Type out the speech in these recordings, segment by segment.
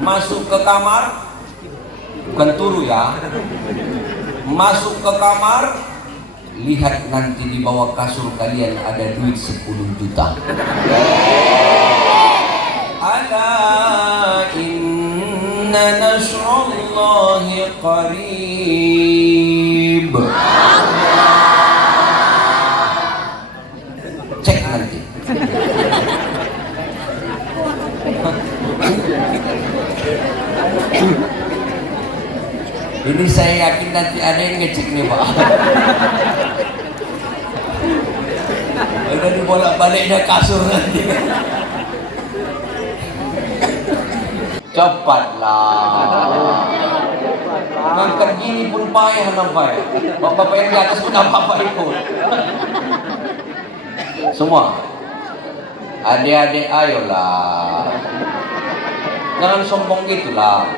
masuk ke kamar, bukan turu ya, masuk ke kamar, lihat nanti di bawah kasur kalian ada duit 10 juta. Ala inna nasrullahi qarib. Cek nanti. Ini saya yakin nanti ada yang ngecek nih Pak. Udah dibolak-baliknya kasur nanti. Cepatlah. Ngangkat gini pun payah nampak. Bapak-bapak yang di atas pun apa-apa ikut. Semua. Adik-adik ayolah. Jangan sombong gitulah.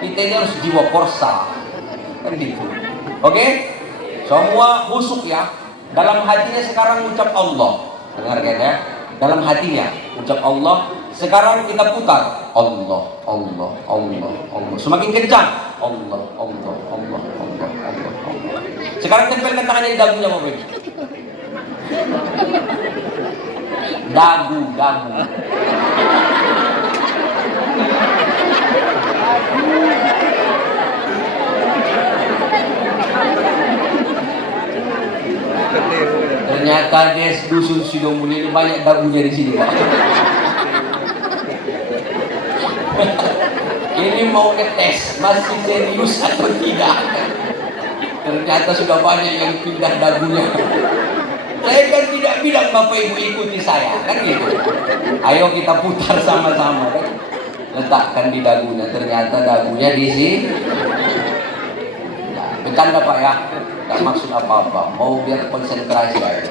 Kita ini harus jiwa korsa. Kan gitu. Oke? Semua khusyuk ya. Dalam hatinya sekarang ucap Allah. Dengar kan ya? Dalam hatinya ucap Allah. Sekarang kita putar Allah, Allah, Allah, Allah. Semakin kencang Allah, Allah, Allah, Allah, Allah, Allah. Sekarang tempelkan tangannya di dagunya Bapak Ibu. Dagu, dagu. Ternyata des dusun Sidomuli ini banyak dagunya di sini Pak. Ini mau ngetes masih serius atau tidak. Ternyata sudah banyak yang pindah dagunya. Saya kan tidak bilang Bapak Ibu ikuti saya, kan gitu. Ayo kita putar sama-sama kan. Letakkan di dagunya, ternyata dagunya di sini. Nah, bercanda Pak ya, nggak maksud apa-apa, mau biar konsentrasi aja.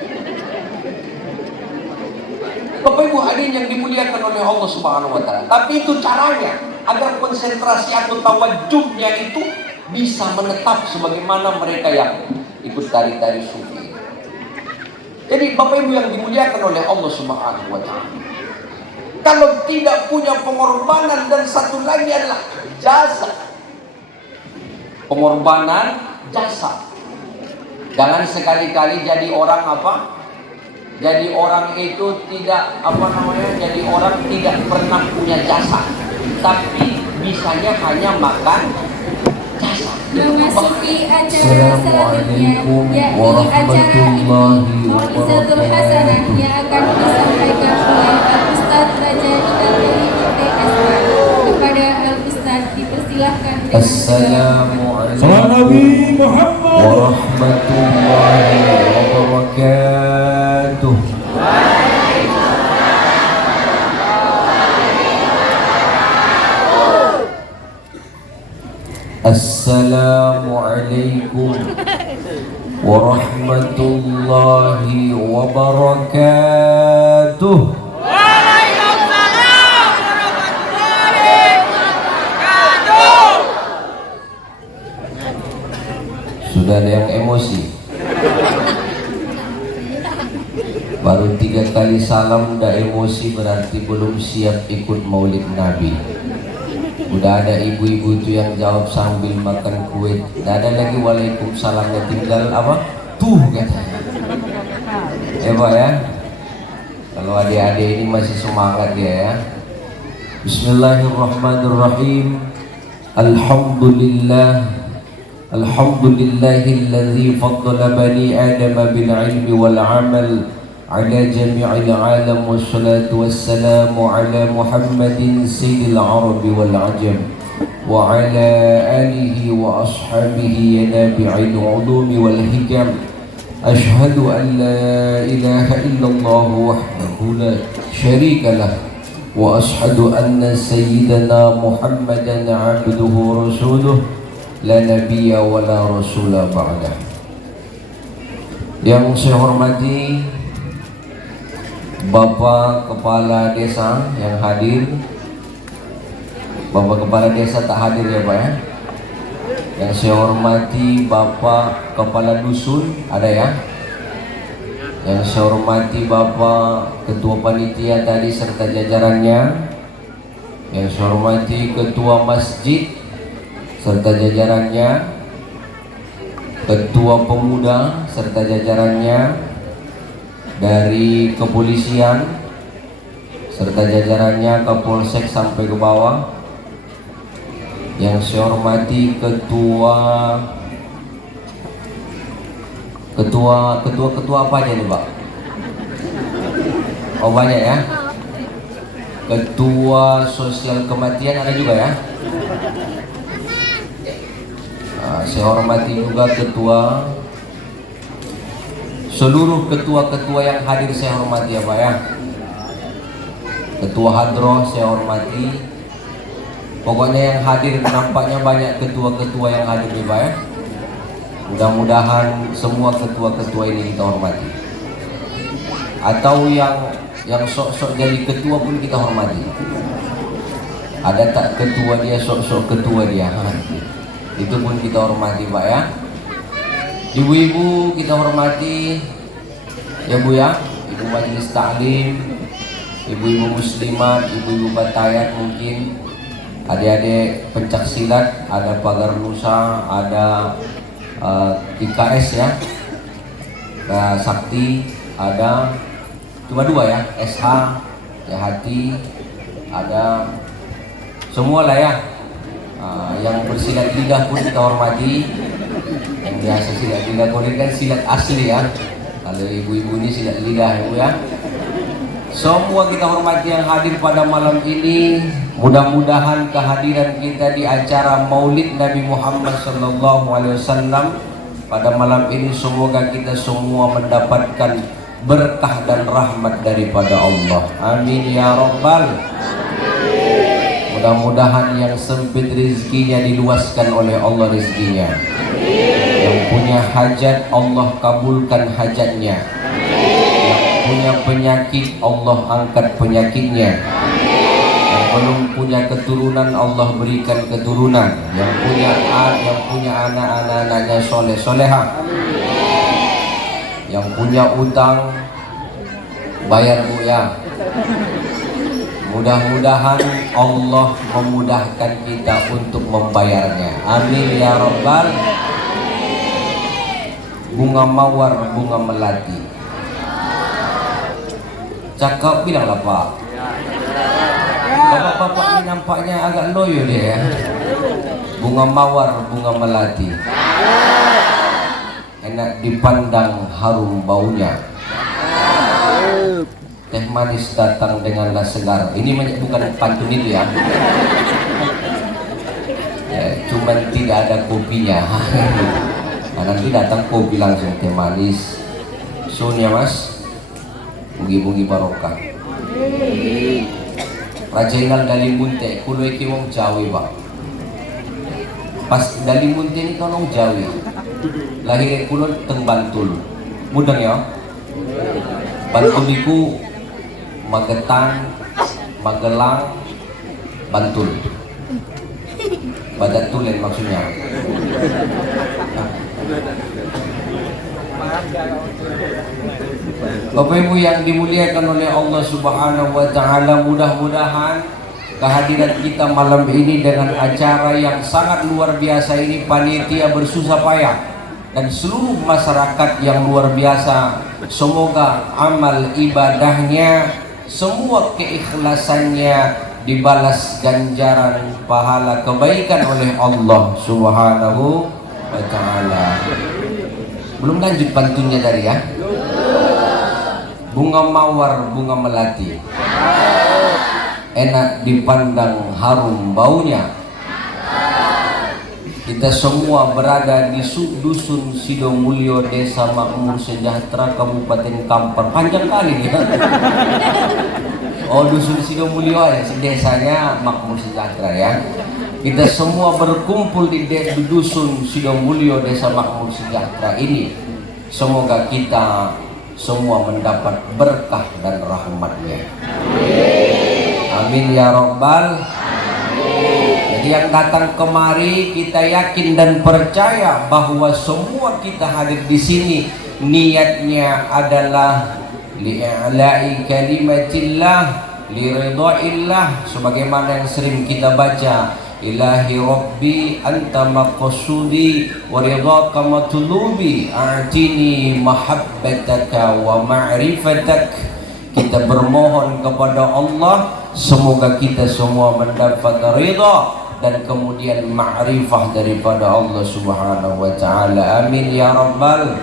Bapak Ibu hadirin yang dimuliakan oleh Allah Subhanahu wa Ta'ala. Tapi itu caranya agar konsentrasi atau tawajjuhnya itu bisa menetap sebagaimana mereka yang ikut tari-tari sufi. Jadi Bapak Ibu yang dimuliakan oleh Allah Subhanahu wa Ta'ala, kalau tidak punya pengorbanan, dan satu lagi adalah jasa. Pengorbanan jasa. Jangan sekali-kali jadi orang apa? Jadi orang itu tidak jadi orang tidak pernah punya jasa, tapi bisanya hanya makan jasa. Memasuki acara selanjutnya, yakni acara Mau'izatul Hasanah yang akan disampaikan oleh Al-Ustaz Raja Hidayat ITSA. Kepada Al-Ustaz dipersilahkan. Assalamualaikum warahmatullahi wabarakatuh. Assalamualaikum warahmatullahi wabarakatuh. Waalaikumsalam warahmatullahi wabarakatuh. Sudah ada yang emosi? Baru 3 kali salam udah emosi, berarti belum siap ikut maulid Nabi. Udah ada ibu-ibu itu yang jawab sambil makan kue. Tidak ada lagi waalaikumsalamnya, tinggal apa? Tuh katanya. Pak ya. Kalau adik-adik ini masih semangat ya. Bismillahirrahmanirrahim. Alhamdulillah. Alhamdulillahilladzi faddala bani Adam bil ilmi wal amal على جميع العالم والصلاة والسلام على محمد سيد العرب والعجم وعلى آله وأصحابه ينابع العلوم والحكم. أشهد أن لا إله إلا الله وحده لا شريك له وأشهد أن سيدنا محمدا عبده ورسوله لا نبي ولا رسول بعده. Yang saya hormati Bapak Kepala Desa yang hadir. Bapak Kepala Desa tak hadir ya Pak ya. Yang saya hormati Bapak Kepala Dusun, ada ya. Yang saya hormati Bapak Ketua Panitia tadi serta jajarannya. Yang saya hormati Ketua Masjid serta jajarannya, Ketua Pemuda serta jajarannya, dari kepolisian serta jajarannya, Kapolsek sampai ke bawah. Yang saya hormati ketua apa aja nih Pak? Oh banyak ya. Ketua sosial kematian ada juga ya. Nah, saya hormati juga seluruh ketua-ketua yang hadir saya hormati ya Pak ya. Ketua Hadroh saya hormati. Pokoknya yang hadir, nampaknya banyak ketua-ketua yang hadir nih Pak ya. Mudah-mudahan semua ketua-ketua ini kita hormati. Atau yang sok-sok jadi ketua pun kita hormati. Ada tak ketua dia, sok-sok ketua dia, itu pun kita hormati Pak ya. Ibu-ibu kita hormati ya Bu ya. Ibu Majelis Ta'lim, ibu-ibu muslimat, ibu-ibu batayat, mungkin adik-adik pencak silat, ada pagar nusa, ada IKS ya, sakti, ada cuma 2 ya, SH ya, hati, ada semua lah ya. Yang bersilat lidah pun kita hormati. Yang biasa silat lidah, kalau ini kan silat asli ya, kalau ibu-ibu ini silat lidah ya Bu ya. Semua kita hormati yang hadir pada malam ini. Mudah-mudahan kehadiran kita di acara Maulid Nabi Muhammad SAW pada malam ini, semoga kita semua mendapatkan berkah dan rahmat daripada Allah. Amin ya Rabbal. Mudah-mudahan yang sempit rezekinya diluaskan oleh Allah rezekinya. Yang punya hajat Allah kabulkan hajatnya. Punya penyakit Allah angkat penyakitnya. Yang belum punya keturunan Allah berikan keturunan. Yang punya anak-anaknya soleh soleha. Yang punya utang bayar Bu ya. Mudah-mudahan Allah memudahkan kita untuk membayarnya. Amin ya Rabbal. Bunga mawar, bunga melati. Cakap bilanglah Pak. Bapak-bapak ini nampaknya agak loyo dia ya. Bunga mawar, bunga melati. Enak dipandang, harum baunya. Teh manis datang denganlah segar. Ini bukan pantun itu ya. Cuman tidak ada kopinya. Nanti datang kopi langsung teh manis. Sonya Mas. Mugi-mugi barokah. Raja Inal dari Munte, kulo iki wong Jawi Pak. Pas dari Munte ini kan wong Jawi. Lahir kulo teng Bantul. Mudeng ya. Bantul iku Magetan, Magelang, Bantul. Badat Tulen maksudnya. Bapak Ibu yang dimuliakan oleh Allah Subhanahu wa Ta'ala, mudah-mudahan kehadiran kita malam ini dengan acara yang sangat luar biasa ini, panitia bersusah payah dan seluruh masyarakat yang luar biasa, semoga amal ibadahnya, semua keikhlasannya dibalas ganjaran pahala kebaikan oleh Allah Subhanahu wa Ta'ala. Belum lanjut pantunnya tadi ya. Bunga mawar, bunga melati, enak dipandang, harum baunya. Kita semua berada di Dusun Sidomulyo, Desa Makmur Sejahtera, Kabupaten Kampar. Panjang kali nih. Oh, Dusun Sidomulyo aja, desanya Makmur Sejahtera ya. Kita semua berkumpul di Dusun Sidomulyo, Desa Makmur Sejahtera ini. Semoga kita semua mendapat berkah dan rahmatnya. Amin ya Rabbal. Jadi yang datang kemari kita yakin dan percaya bahwa semua kita hadir di sini niatnya adalah li'ala'i kalimatillah, liridhaillah, sebagaimana yang sering kita baca, ilahi rabbi anta maqsudi wa ridhaka matlubi a'tini mahabbataka wa ma'rifatak. Kita bermohon kepada Allah semoga kita semua mendapat ridha dan kemudian ma'rifah daripada Allah Subhanahu wa taala. Amin ya rabbal.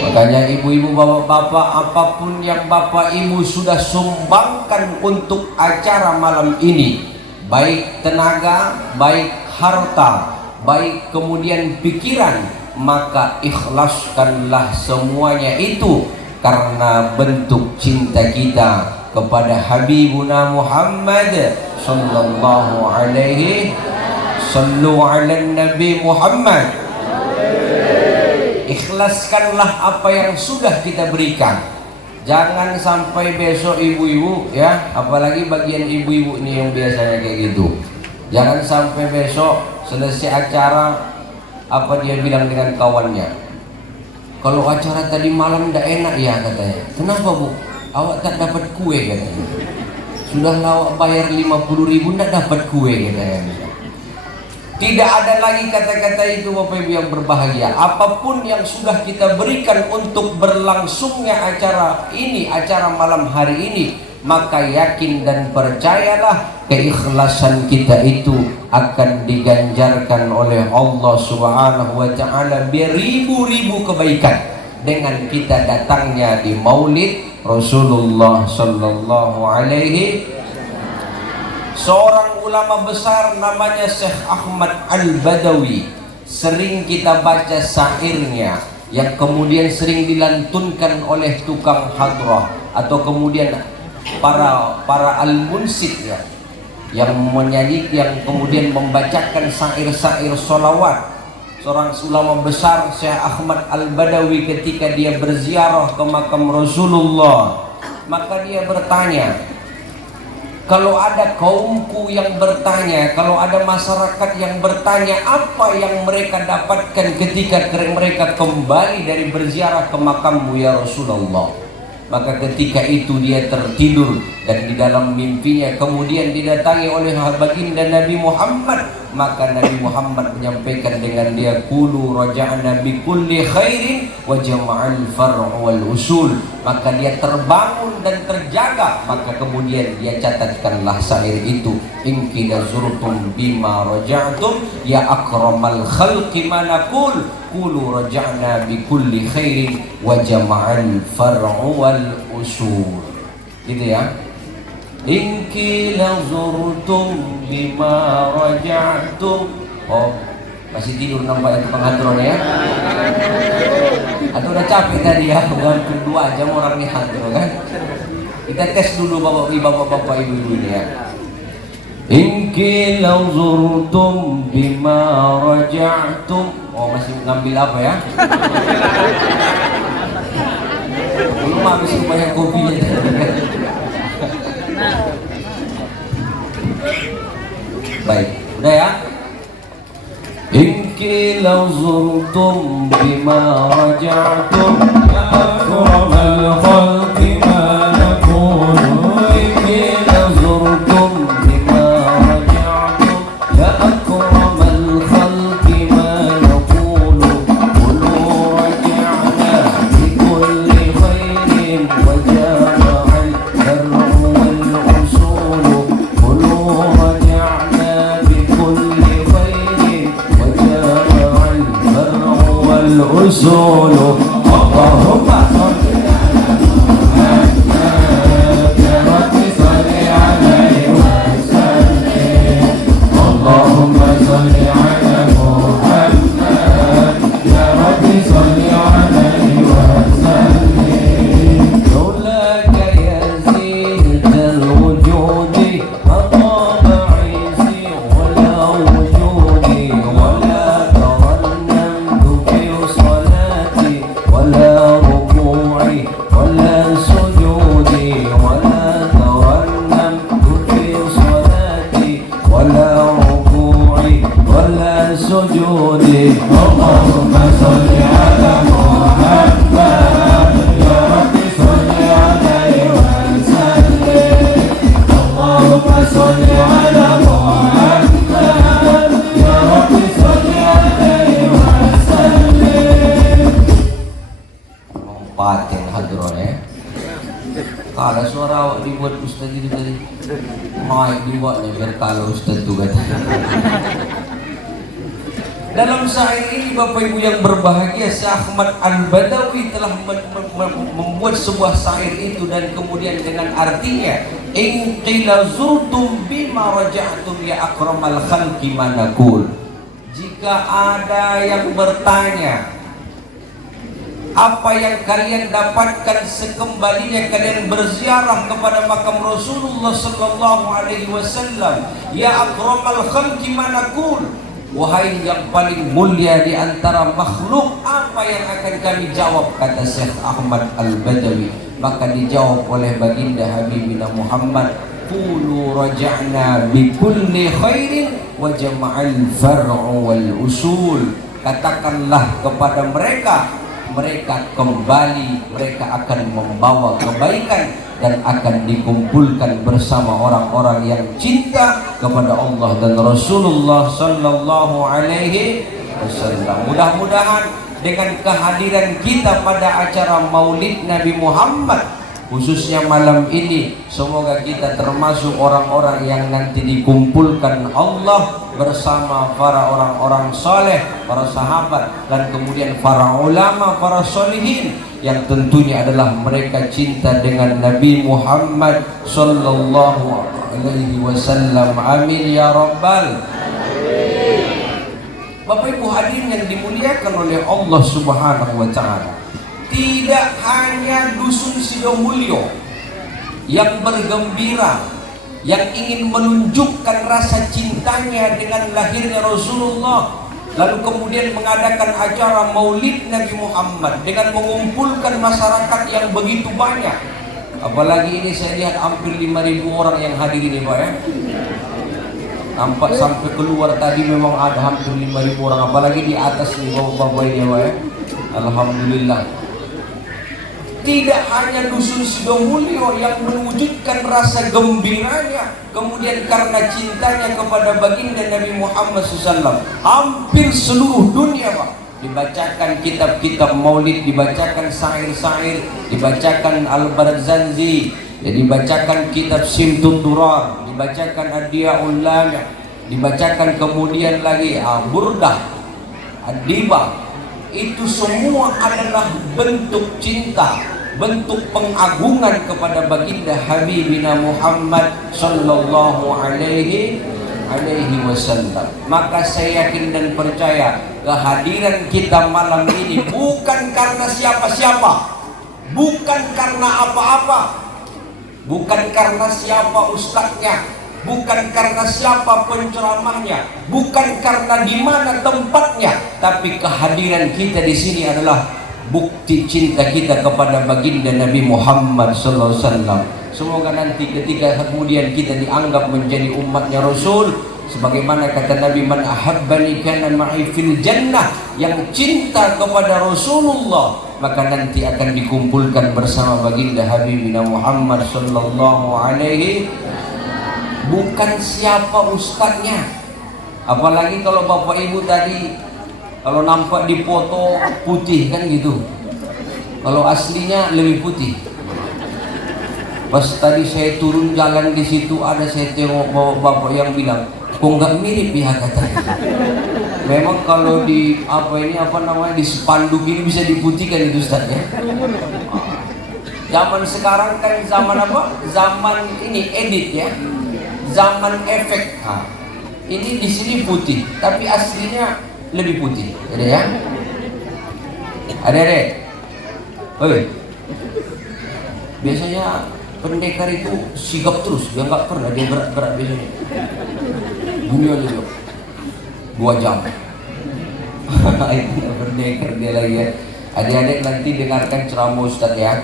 Makanya ibu-ibu, bapak-bapak, apapun yang bapak ibu sudah sumbangkan untuk acara malam ini, baik tenaga, baik harta, baik kemudian pikiran, maka ikhlaskanlah semuanya itu karena bentuk cinta kita kepada Habibuna Muhammad sallallahu alaihi sallu ala Nabi Muhammad. Ikhlaskanlah apa yang sudah kita berikan. Jangan sampai besok ibu-ibu ya, apalagi bagian ibu-ibu ini yang biasanya kayak gitu. Jangan sampai besok selesai acara apa dia bilang dengan kawannya, kalau acara tadi malam tidak enak ya katanya. Kenapa bu? Awak tak dapat kue katanya. Sudah awak bayar 50.000 tidak dapat kue katanya. Tidak ada lagi kata-kata itu Bapak Ibu yang berbahagia. Apapun yang sudah kita berikan untuk berlangsungnya acara ini, acara malam hari ini, maka yakin dan percayalah keikhlasan kita itu akan diganjarkan oleh Allah Subhanahu wa taala beribu-ribu kebaikan dengan kita datangnya di Maulid Rasulullah sallallahu alaihi. Seorang ulama besar namanya Syekh Ahmad Al-Badawi, sering kita baca syairnya yang kemudian sering dilantunkan oleh tukang hadrah atau kemudian para al-munsid ya, yang menyanyi, yang kemudian membacakan syair-syair sholawat. Seorang ulama besar Syekh Ahmad Al-Badawi ketika dia berziarah ke makam Rasulullah, maka dia bertanya, kalau ada kaumku yang bertanya, kalau ada masyarakat yang bertanya apa yang mereka dapatkan ketika mereka kembali dari berziarah ke makammu ya Rasulullah, maka ketika itu dia tertidur dan di dalam mimpinya kemudian didatangi oleh baginda Nabi Muhammad, maka Nabi Muhammad menyampaikan dengan dia, qulu raja'na bi kulli khairin wa jama'al far'u wal usul. Maka dia terbangun dan terjaga, maka kemudian dia catatkanlah syair itu, in kina zurtum bima raja'tum ya akramal khalqi manaqul qulu raja'na bi kulli khairin wa jama'al far'u wal usul. Gitu ya. In kila zurtum bima raja'tum. Oh, masih tidur nampaknya tukang hadron ya. Atau udah capek tadi ya, bukan 2 jam orang nih hadron kan. Kita tes dulu bapak-bapak ibu-ibu ini ya. In kila zurtum bima raja'tum. Oh, masih ngambil apa ya? Belum habis banyak kopinya tadi kan. Baik, udah ya. In kila zurtum bima raja'tum ya akramal khalqi ma nakunu. In kila zurtum bima raja'tum ya akramal khalqi ma nakunu. Qulu raja'na bi kulli khairin wa jama'al far'u wal usul. Qulu raja'na bi kulli khairin wa jama'al far'u wal usul. Allahumma salli ala Muhammad ya Rabbi salli alaihi wa sallim. Allahumma salli ala Muhammad ya Rabbi salli alaihi wa sallim. Laulaka ya zidal wujudi maqama isi wala wujudi wala tarannamtu fi salati wala ruku'i wala sujudi wala tarannamtu fi salati wala ruku'i wala sujudi. Allahumma salli ala Muhammad ya Rabbi salli alaihi wa sallim. Gertalo Ustaz tuh katanya. Dalam syair ini Bapak Ibu yang berbahagia, Syekh Ahmad Al-Badawi telah membuat sebuah syair itu dan kemudian dengan artinya, in qila zurtum bima raja'tum ya akramal khalqi manakul. Jika ada yang bertanya apa yang kalian dapatkan sekembalinya kalian berziarah kepada makam Rasulullah sallallahu alaihi wasallam, ya akramal khalqi manakul, wahai yang paling mulia di antara makhluk, apa yang akan kami jawab, kata Syekh Ahmad Al-Badawi. Maka dijawab oleh baginda Habibina Muhammad, qulu raja'na bi kulli khairin wa jama'al far'u wal usul. Katakanlah kepada mereka, mereka kembali, mereka akan membawa kebaikan dan akan dikumpulkan bersama orang-orang yang cinta kepada Allah dan Rasulullah sallallahu alaihi wasallam. Mudah-mudahan dengan kehadiran kita pada acara Maulid Nabi Muhammad, khususnya malam ini, semoga kita termasuk orang-orang yang nanti dikumpulkan Allah bersama para orang-orang soleh, para sahabat, dan kemudian para ulama, para solihin, yang tentunya adalah mereka cinta dengan Nabi Muhammad sallallahu alaihi wasallam. Amin ya rabbal. Bapak Ibu hadirin yang dimuliakan oleh Allah Subhanahu wa taala, tidak hanya dusun Sidomulyo yang bergembira, yang ingin menunjukkan rasa cintanya dengan lahirnya Rasulullah, lalu kemudian mengadakan acara Maulid Nabi Muhammad dengan mengumpulkan masyarakat yang begitu banyak. Apalagi ini saya lihat hampir 5.000 orang yang hadir ini Pak ya. Nampak sampai keluar tadi memang ada hampir 5.000 orang, apalagi di atas nih bapak-bapak ini Pak ya. Alhamdulillah. Tidak hanya dusun Sidomulyo yang mewujudkan rasa gembiranya, kemudian karena cintanya kepada baginda Nabi Muhammad SAW, hampir seluruh dunia Pak, dibacakan kitab-kitab maulid, dibacakan syair-syair, dibacakan Al-Barzanji, dibacakan kitab Simtun Durar, dibacakan Ad-Diya'ul Lami', dibacakan kemudian lagi Burdah, Ad-Dibah. Itu semua adalah bentuk cinta, bentuk pengagungan kepada baginda Habibina Muhammad sallallahu alaihi wasallam. Maka saya yakin dan percaya kehadiran kita malam ini bukan karena siapa-siapa, bukan karena apa-apa, bukan karena siapa ustadznya, bukan karena siapa penceramahnya, bukan karena di mana tempatnya, tapi kehadiran kita di sini adalah bukti cinta kita kepada baginda Nabi Muhammad SAW. Semoga nanti ketika kemudian kita dianggap menjadi umatnya Rasul, sebagaimana kata Nabi, man ahabbani kana ma'i fil jannah, yang cinta kepada Rasulullah maka nanti akan dikumpulkan bersama baginda Habibina Muhammad sallallahu alaihi. Bukan siapa ustadznya. Apalagi kalau bapak ibu tadi kalau nampak di foto putih kan gitu, kalau aslinya lebih putih. Pas tadi saya turun jalan di situ, ada saya tengok bapak yang bilang, kok nggak mirip ya katanya. Memang kalau di di spanduk ini bisa diputihkan itu ustadz ya. Zaman sekarang kan zaman apa? Zaman ini edit ya. Zaman efek. Nah, ini di sini putih, tapi aslinya lebih putih. Ada ya? Ada. Oi. Biasanya pendekar itu sigap terus, dia nggak pernah dia gerak-gerak biasanya. Dunia dulu 2 jam. Pendekar dia lagi ya. Adik-adik nanti dengarkan ceramah Ustadz ya.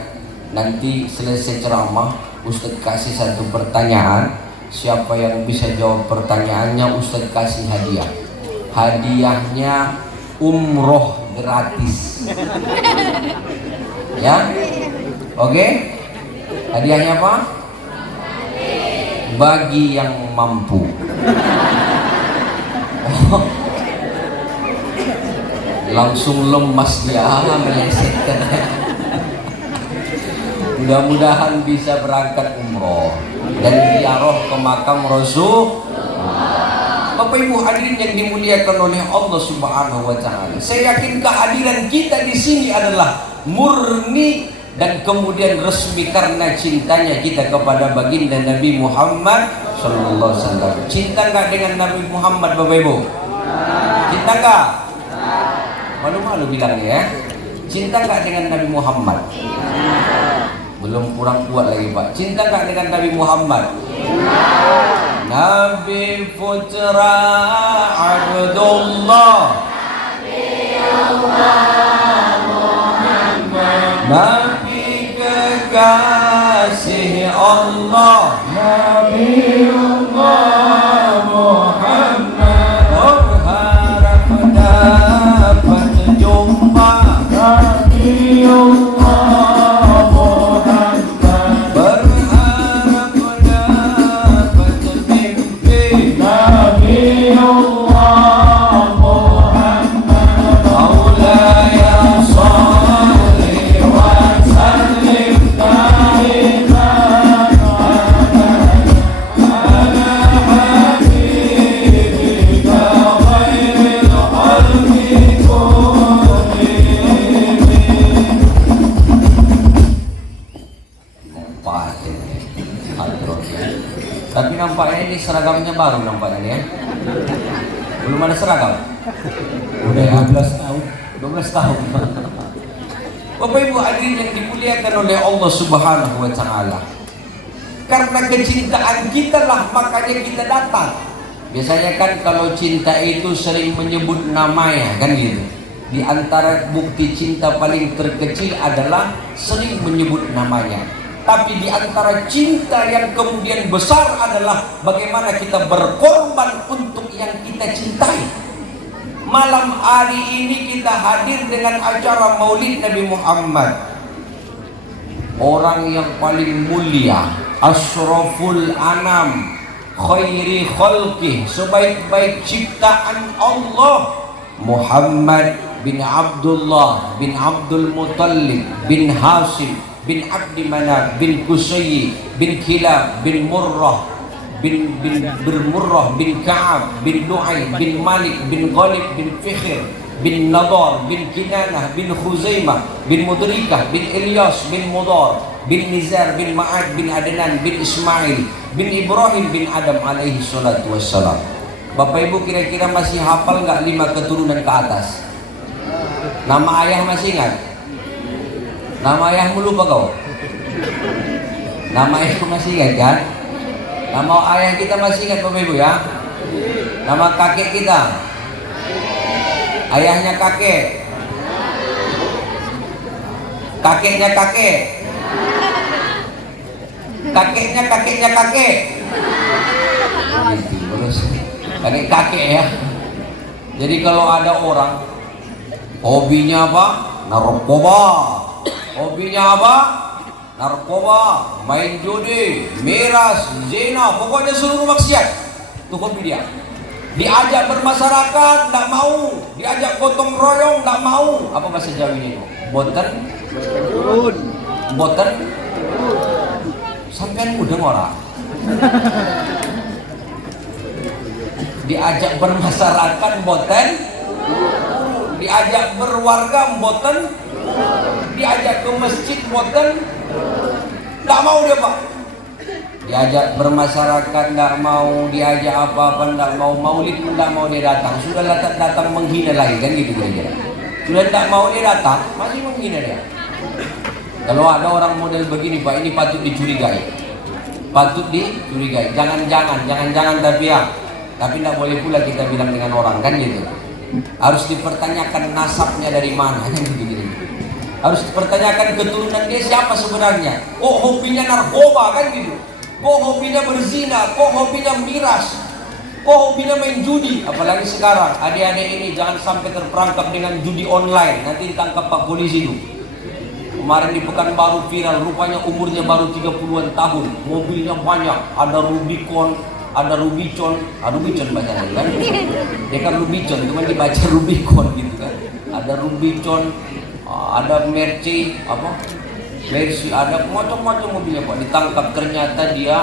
Nanti selesai ceramah, Ustadz kasih satu pertanyaan. Siapa yang bisa jawab pertanyaannya, Ustadz kasih hadiah. Hadiahnya umroh gratis. Ya, oke? Hadiahnya apa? Bagi yang mampu. Langsung lemas dia melesetkan. Mudah-mudahan bisa berangkat umroh dan ziarah ke makam Rasul Bapak Ibu hadirin yang dimuliakan oleh Allah Subhanahu wa taala. Saya yakin kehadiran kita di sini adalah murni dan kemudian resmi karena cintanya kita kepada baginda Nabi Muhammad sallallahu alaihi wasallam. Cinta enggak dengan Nabi Muhammad Bapak Ibu? Cinta enggak? Malu-malu bilangnya ya. Cinta enggak dengan Nabi Muhammad? Belum, kurang kuat lagi Pak. Cinta enggak dengan Nabi Muhammad? Nabi putra Abdullah, Nabi kekasih Allah, Nabiullah Muhammad. Berharap dapat jumpa Nabiullah Muhammad. Berharap dapat mimpi Nabiullah Muhammad. Maulaya sholli wa sallim daiman ala habibika khairil khalqi kullihim. Tapi nampaknya ini seragamnya baru nampaknya ya. Belum ada seragam. Udah 12 tahun. 12 tahun. Bapak Ibu hadirin yang dimuliakan oleh Allah Subhanahu wa taala. Karena kecintaan kita lah makanya kita datang. Biasanya kan kalau cinta itu sering menyebut namanya kan gitu. Di antara bukti cinta paling terkecil adalah sering menyebut namanya. Tapi di antara cinta yang kemudian besar adalah bagaimana kita berkorban untuk yang kita cintai. Malam hari ini kita hadir dengan acara Maulid Nabi Muhammad. Orang yang paling mulia, asyraful anam, khairi khalqih, sebaik-baik ciptaan Allah, Muhammad bin Abdullah bin Abdul Muttalib bin Hashim bin Abdi Manaf bin Qusay bin Kilab bin Murrah bin Murrah bin Ka'ab bin Lu'ay bin Malik bin Ghalib bin Fikhr bin Nadar bin Kinanah bin Khuzaimah bin Mudrikah bin Ilyas bin Mudar bin Nizar bin Ma'ad bin Adnan bin Ismail bin Ibrahim bin Adam alaihi salatu wassalam. Bapak Ibu kira-kira masih hafal nggak 5 keturunan ke atas? Nama ayah masih ingat? Nama ayahmu lupa kau? Nama ayahku masih ingat kan? Nama ayah kita masih ingat Bapak Ibu ya? Nama kakek kita? Ayahnya kakek? Kakeknya kakek? Kakeknya kakeknya kakek? Terus kakek ya. Jadi kalau ada orang hobinya apa? Narkoba. Hobinya apa? Narkoba, main judi, miras, zina, pokoknya seluruh maksiat. Itu hobi dia. Diajak bermasyarakat, tak mau. Diajak gotong royong, tak mau. Apa bahasa Jawinya itu? Boten? Boten? Sampean muda orang. Diajak bermasyarakat, boten? Diajak berwarga, boten? Diajak ke masjid, boten? Tak mau dia Pak. Diajak bermasyarakat, tak mau. Diajak apa-apa, tak mau. Maulid pun tak mau dia datang. Sudah datang menghina lagi kan gitu kira-kira. Sudah tak mau dia datang, masih menghina dia. Kalau ada orang model begini Pak, ini patut dicurigai. Patut dicurigai. Jangan-jangan tapi ya. Tapi tidak boleh pula kita bilang dengan orang kan gitu. Harus dipertanyakan nasabnya dari mana kan gitu. Harus dipertanyakan keturunan dia siapa sebenarnya. Kok hobinya narkoba kan gitu. Kok hobinya berzina, kok hobinya miras, kok hobinya main judi. Apalagi sekarang adik-adik ini jangan sampai terperangkap dengan judi online. Nanti ditangkap Pak polisi itu. Kemarin di Pekanbaru viral, rupanya umurnya baru 30-an tahun. Mobilnya banyak, ada Rubicon, ada Rubicon bacanya kan. Dia kan Rubicon, cuma dibaca Rubicon gitu kan. Ada Rubicon, ada Mercy, ada macam-macam mobilnya Pak. Ditangkap ternyata dia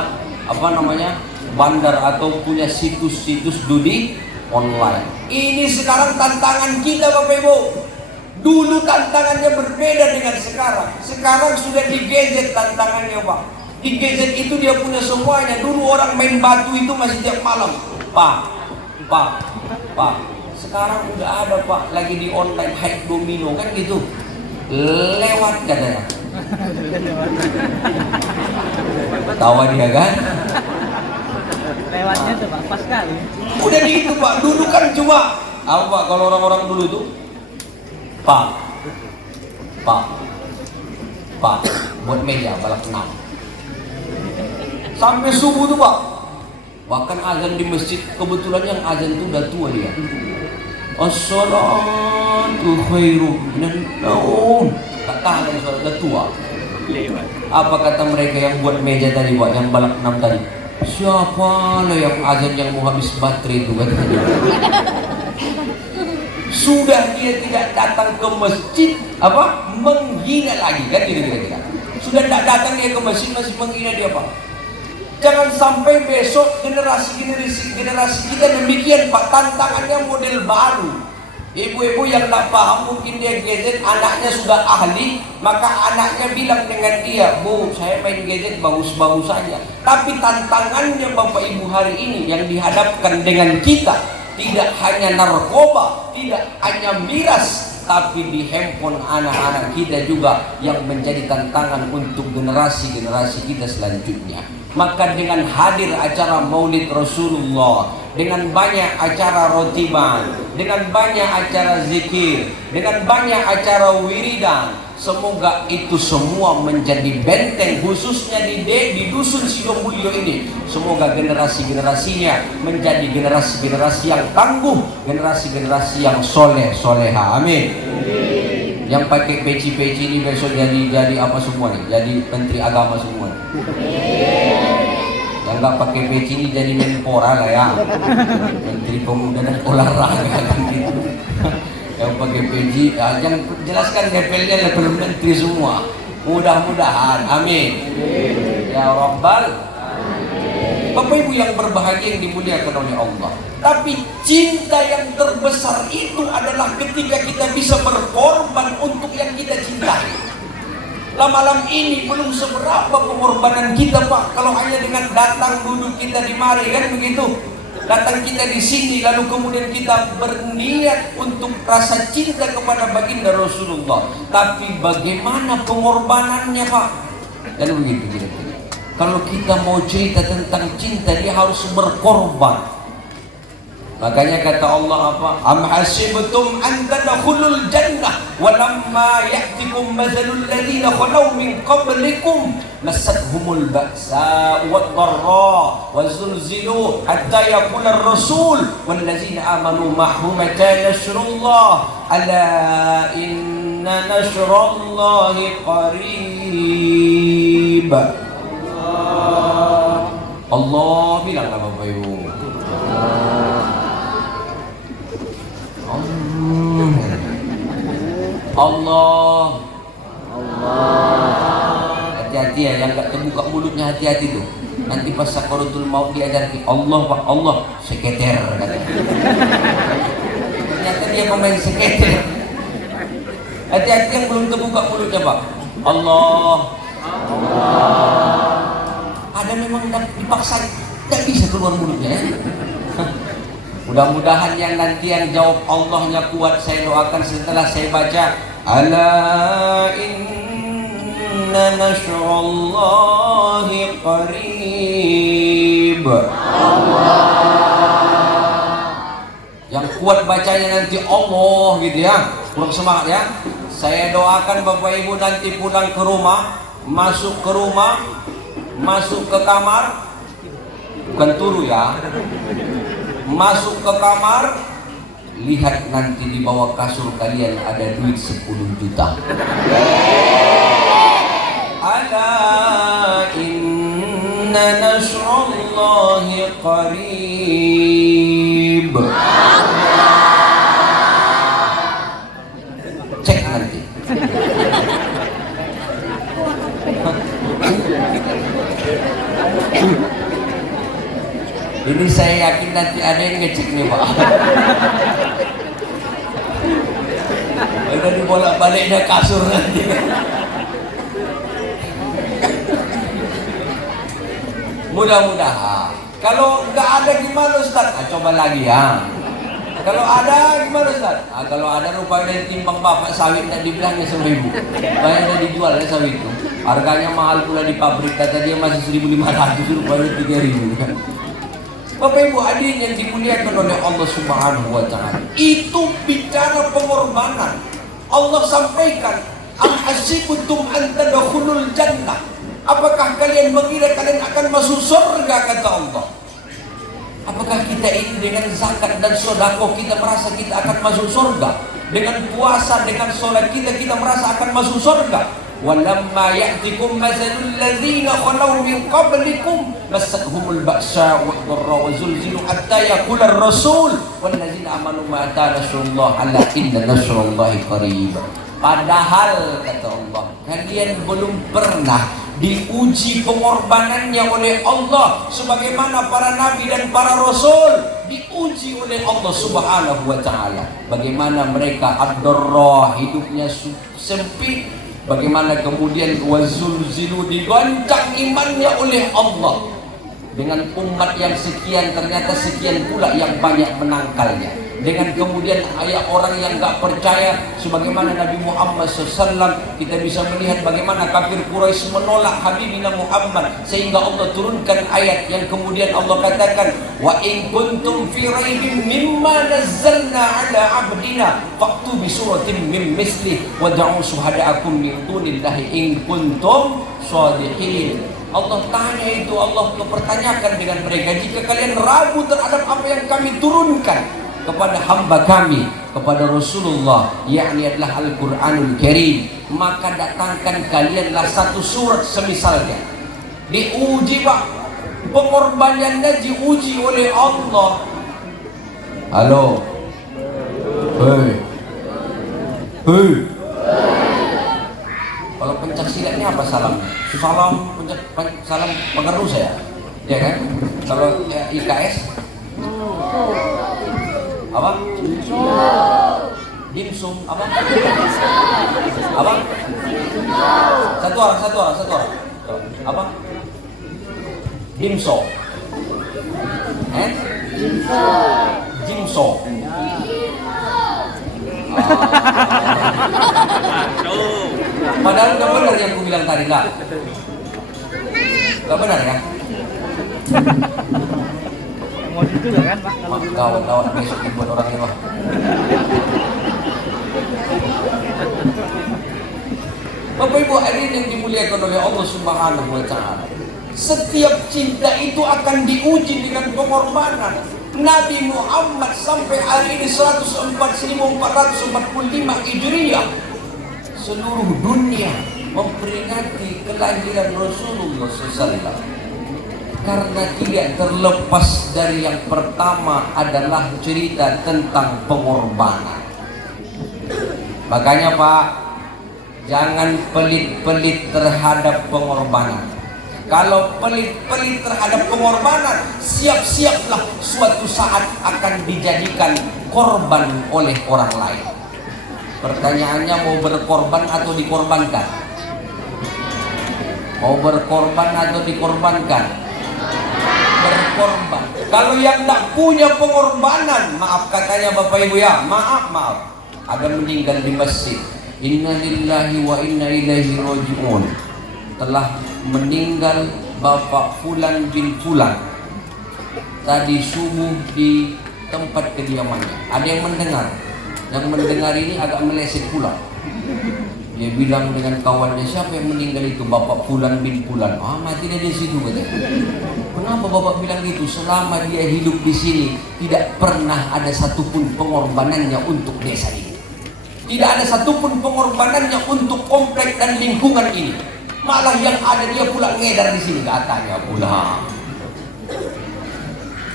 bandar atau punya situs-situs judi online. Ini sekarang tantangan kita Bapak Ibu. Dulu tantangannya berbeda dengan sekarang. Sekarang sudah di gadget tantangannya Pak. Di gadget itu dia punya semuanya. Dulu orang main batu itu masih tiap malam. Pak. Sekarang udah ada Pak, lagi di online high domino kan gitu. Lewat katanya. Tawa dia kan? Lewatnya tuh Pak, pas kali. Udah gitu Pak, dulu kan cuma apa Pak kalau orang-orang dulu tuh? Pak, buat meja balap 6. Sampai subuh tuh Pak. Bahkan azan di masjid, kebetulan yang azan itu udah tua dia. As-salatu khairum minan naum. Tak tahan suara udah tua. Apa kata mereka yang buat meja tadi Pak, yang balap 6 tadi? Siapa lah yang azan yang mau habis baterai itu katanya. Sudah dia tidak datang ke masjid, menghina lagi kan kira-kira. Sudah tidak datang dia ke masjid masih menghina dia Pak. Jangan sampai besok generasi kita demikian Pak, tantangannya model baru. Ibu-ibu yang tak paham mungkin dia gadget, anaknya sudah ahli, maka anaknya bilang dengan dia, Bu, saya main gadget bagus-bagus saja. Tapi tantangannya Bapak Ibu hari ini yang dihadapkan dengan kita, tidak hanya narkoba, tidak hanya miras, tapi di handphone anak-anak kita juga yang menjadi tantangan untuk generasi-generasi kita selanjutnya. Maka dengan hadir acara Maulid Rasulullah, dengan banyak acara rotiban, dengan banyak acara zikir, dengan banyak acara wiridan, semoga itu semua menjadi benteng khususnya di dusun Sidomulyo ini. Semoga generasi-generasinya menjadi generasi-generasi yang tangguh, generasi-generasi yang soleh-soleha. Amin. Yang pakai peci-peci ini besok jadi apa semua nih? Jadi menteri agama semua. Yang nggak pakai peci ini jadi menpora lah ya, menteri pemuda dan olahraga kan gitu. Yang pakai peci, yang jelaskan levelnya level menteri semua. Mudah-mudahan, amin. Ya Rabbal. Bapak Ibu yang berbahagia yang dimuliakan oleh Allah. Tapi cinta yang terbesar itu adalah ketika kita bisa berkorban untuk yang kita cintai. Malam ini belum seberapa pengorbanan kita Pak. Kalau hanya dengan datang duduk kita di mari kan begitu. Datang kita di sini lalu kemudian kita berniat untuk rasa cinta kepada baginda Rasulullah. Tapi bagaimana pengorbanannya Pak? Dan begitu kira-kira. Kalau kita mau cerita tentang cinta, dia harus berkorban. Makanya kata Allah apa? Am hasibtum an tadkhulul jannah wa lamma ya'tikum mathalul ladzina khalau min qablikum massatuhumul ba'sa wad dharra wa zulzilu hatta yaqula ar-rasul wal ladzina amanu ma'hu mata nasrullah ala inna nasrallahi qarib. Allah bilang lah Bapak Ibu. Allah. Hati-hati ya, yang gak terbuka mulutnya hati-hati tuh. Nanti pas sakaratul maut diajar Allah Pak, Allah seketer katanya. Ternyata dia pemain seketer. Hati-hati yang belum terbuka mulutnya Pak. Allah. Ada memang dipaksa, tidak bisa keluar mulutnya ya. Mudah-mudahan yang nanti yang jawab Allahnya kuat, saya doakan setelah saya baca ala inna nasrallahi qarib. Yang kuat bacanya nanti Allah gitu ya. Kurang semangat ya. Saya doakan Bapak Ibu nanti pulang ke rumah, masuk ke rumah, masuk ke kamar, bukan turu ya, masuk ke kamar, lihat nanti di bawah kasur kalian ada duit 10 juta. Ala inna nasrallahi qarib. Cek nanti. nanti ada yang ngecek nih Pak. Ada dibolak-baliknya kasur nanti. Mudah-mudahan. Kalau nggak ada gimana Ustaz? Coba lagi ya. Kalau ada gimana Ustaz? Kalau ada rupanya timbang bapak sawit dan dibilangnya 1.000. Banyak yang dijual ya sawit itu. Harganya mahal pula di pabrik, kata dia masih 1.500, rupanya 3.000 kan. Bapak Ibu hadirin yang dimuliakan oleh Allah Subhanahu wa taala. Itu bicara pengorbanan. Allah sampaikan, "Am hasibtum an tadkhulul jannah?" Apakah kalian mengira kalian akan masuk surga, kata Allah. Apakah kita ini dengan zakat dan sedekah kita merasa kita akan masuk surga? Dengan puasa, dengan sholat kita merasa akan masuk surga? Walamma ya'tikum mathalul ladzina khalaw min qablikum massahumul ba'sa wad-dharra wa zulzilu hatta yaqula ar-rasul wal ladzina amanu ma ata nasrullah ala inna nasrullahi qarib. Padahal kata Allah, kalian belum pernah diuji pengorbanannya oleh Allah sebagaimana para nabi dan para rasul diuji oleh Allah Subhanahu wa taala. Bagaimana mereka ad-dharra, hidupnya sempit, bagaimana kemudian wazulzilu, digoncang imannya oleh Allah. Dengan umat yang sekian, ternyata sekian pula yang banyak menangkalnya. Dengan kemudian ayat orang yang gak percaya, sebagaimana Nabi Muhammad SAW, kita bisa melihat bagaimana kafir Quraisy menolak Habibina Muhammad, sehingga Allah turunkan ayat yang kemudian Allah katakan, wa in kuntum fi raibin mimma nazzalna ala abdina fa'tu bi suratin min mislih wa da'u syuhada'akum min dunillahi in kuntum shadiqin. Allah tanya itu, Allah mempertanyakan dengan mereka, jika kalian ragu terhadap apa yang kami turunkan kepada hamba kami, kepada Rasulullah, yakni adalah Al-Quranul Karim, maka datangkan kalianlah satu surat semisalnya. Diuji Pak, pengorbanannya diuji oleh Allah. Halo, hei, hei. Kalau pencak silatnya apa salamnya? Salam pencak, salam pengeru saya, ya kan? Kalau IKS apa? Dimsum apa? Apa? Satu orang. Apa? Dimso. Jimso. Padahal udah benar yang aku bilang tadi lah. Gak benar ya? Mau itu kan Pak? Kawan-kawan besok dibuat orang ini Pak. Bapak Ibu hadirin yang dimuliakan oleh Allah Subhanahu wa taala. Setiap cinta itu akan diuji dengan pengorbanan. Nabi Muhammad sampai hari ini 1445 Hijriah, seluruh dunia memperingati kelahiran Rasulullah SAW. Karena tidak terlepas dari yang pertama adalah cerita tentang pengorbanan. Makanya Pak, jangan pelit-pelit terhadap pengorbanan. Kalau pelit-pelit terhadap pengorbanan, siap-siaplah suatu saat akan dijadikan korban oleh orang lain. Pertanyaannya, mau berkorban atau dikorbankan? Mau berkorban atau dikorbankan? Berkorban. Kalau yang tidak punya pengorbanan, maaf katanya Bapak Ibu ya, maaf, ada meninggal di masjid. Inna lillahi wa inna ilaihi raji'un. Telah meninggal Bapak Fulan bin Fulan tadi subuh di tempat kediamannya. Ada yang mendengar. Yang mendengar ini agak meleset pula. Dia bilang dengan kawannya, siapa yang meninggal itu? Bapak Fulan bin Fulan. Mati dia di situ katanya. Kenapa Bapak bilang gitu? Selama dia hidup di sini tidak pernah ada satupun pengorbanannya untuk desa ini. Tidak ada satupun pengorbanannya untuk komplek dan lingkungan ini. Malah yang ada dia pula ngedar di sini katanya pula.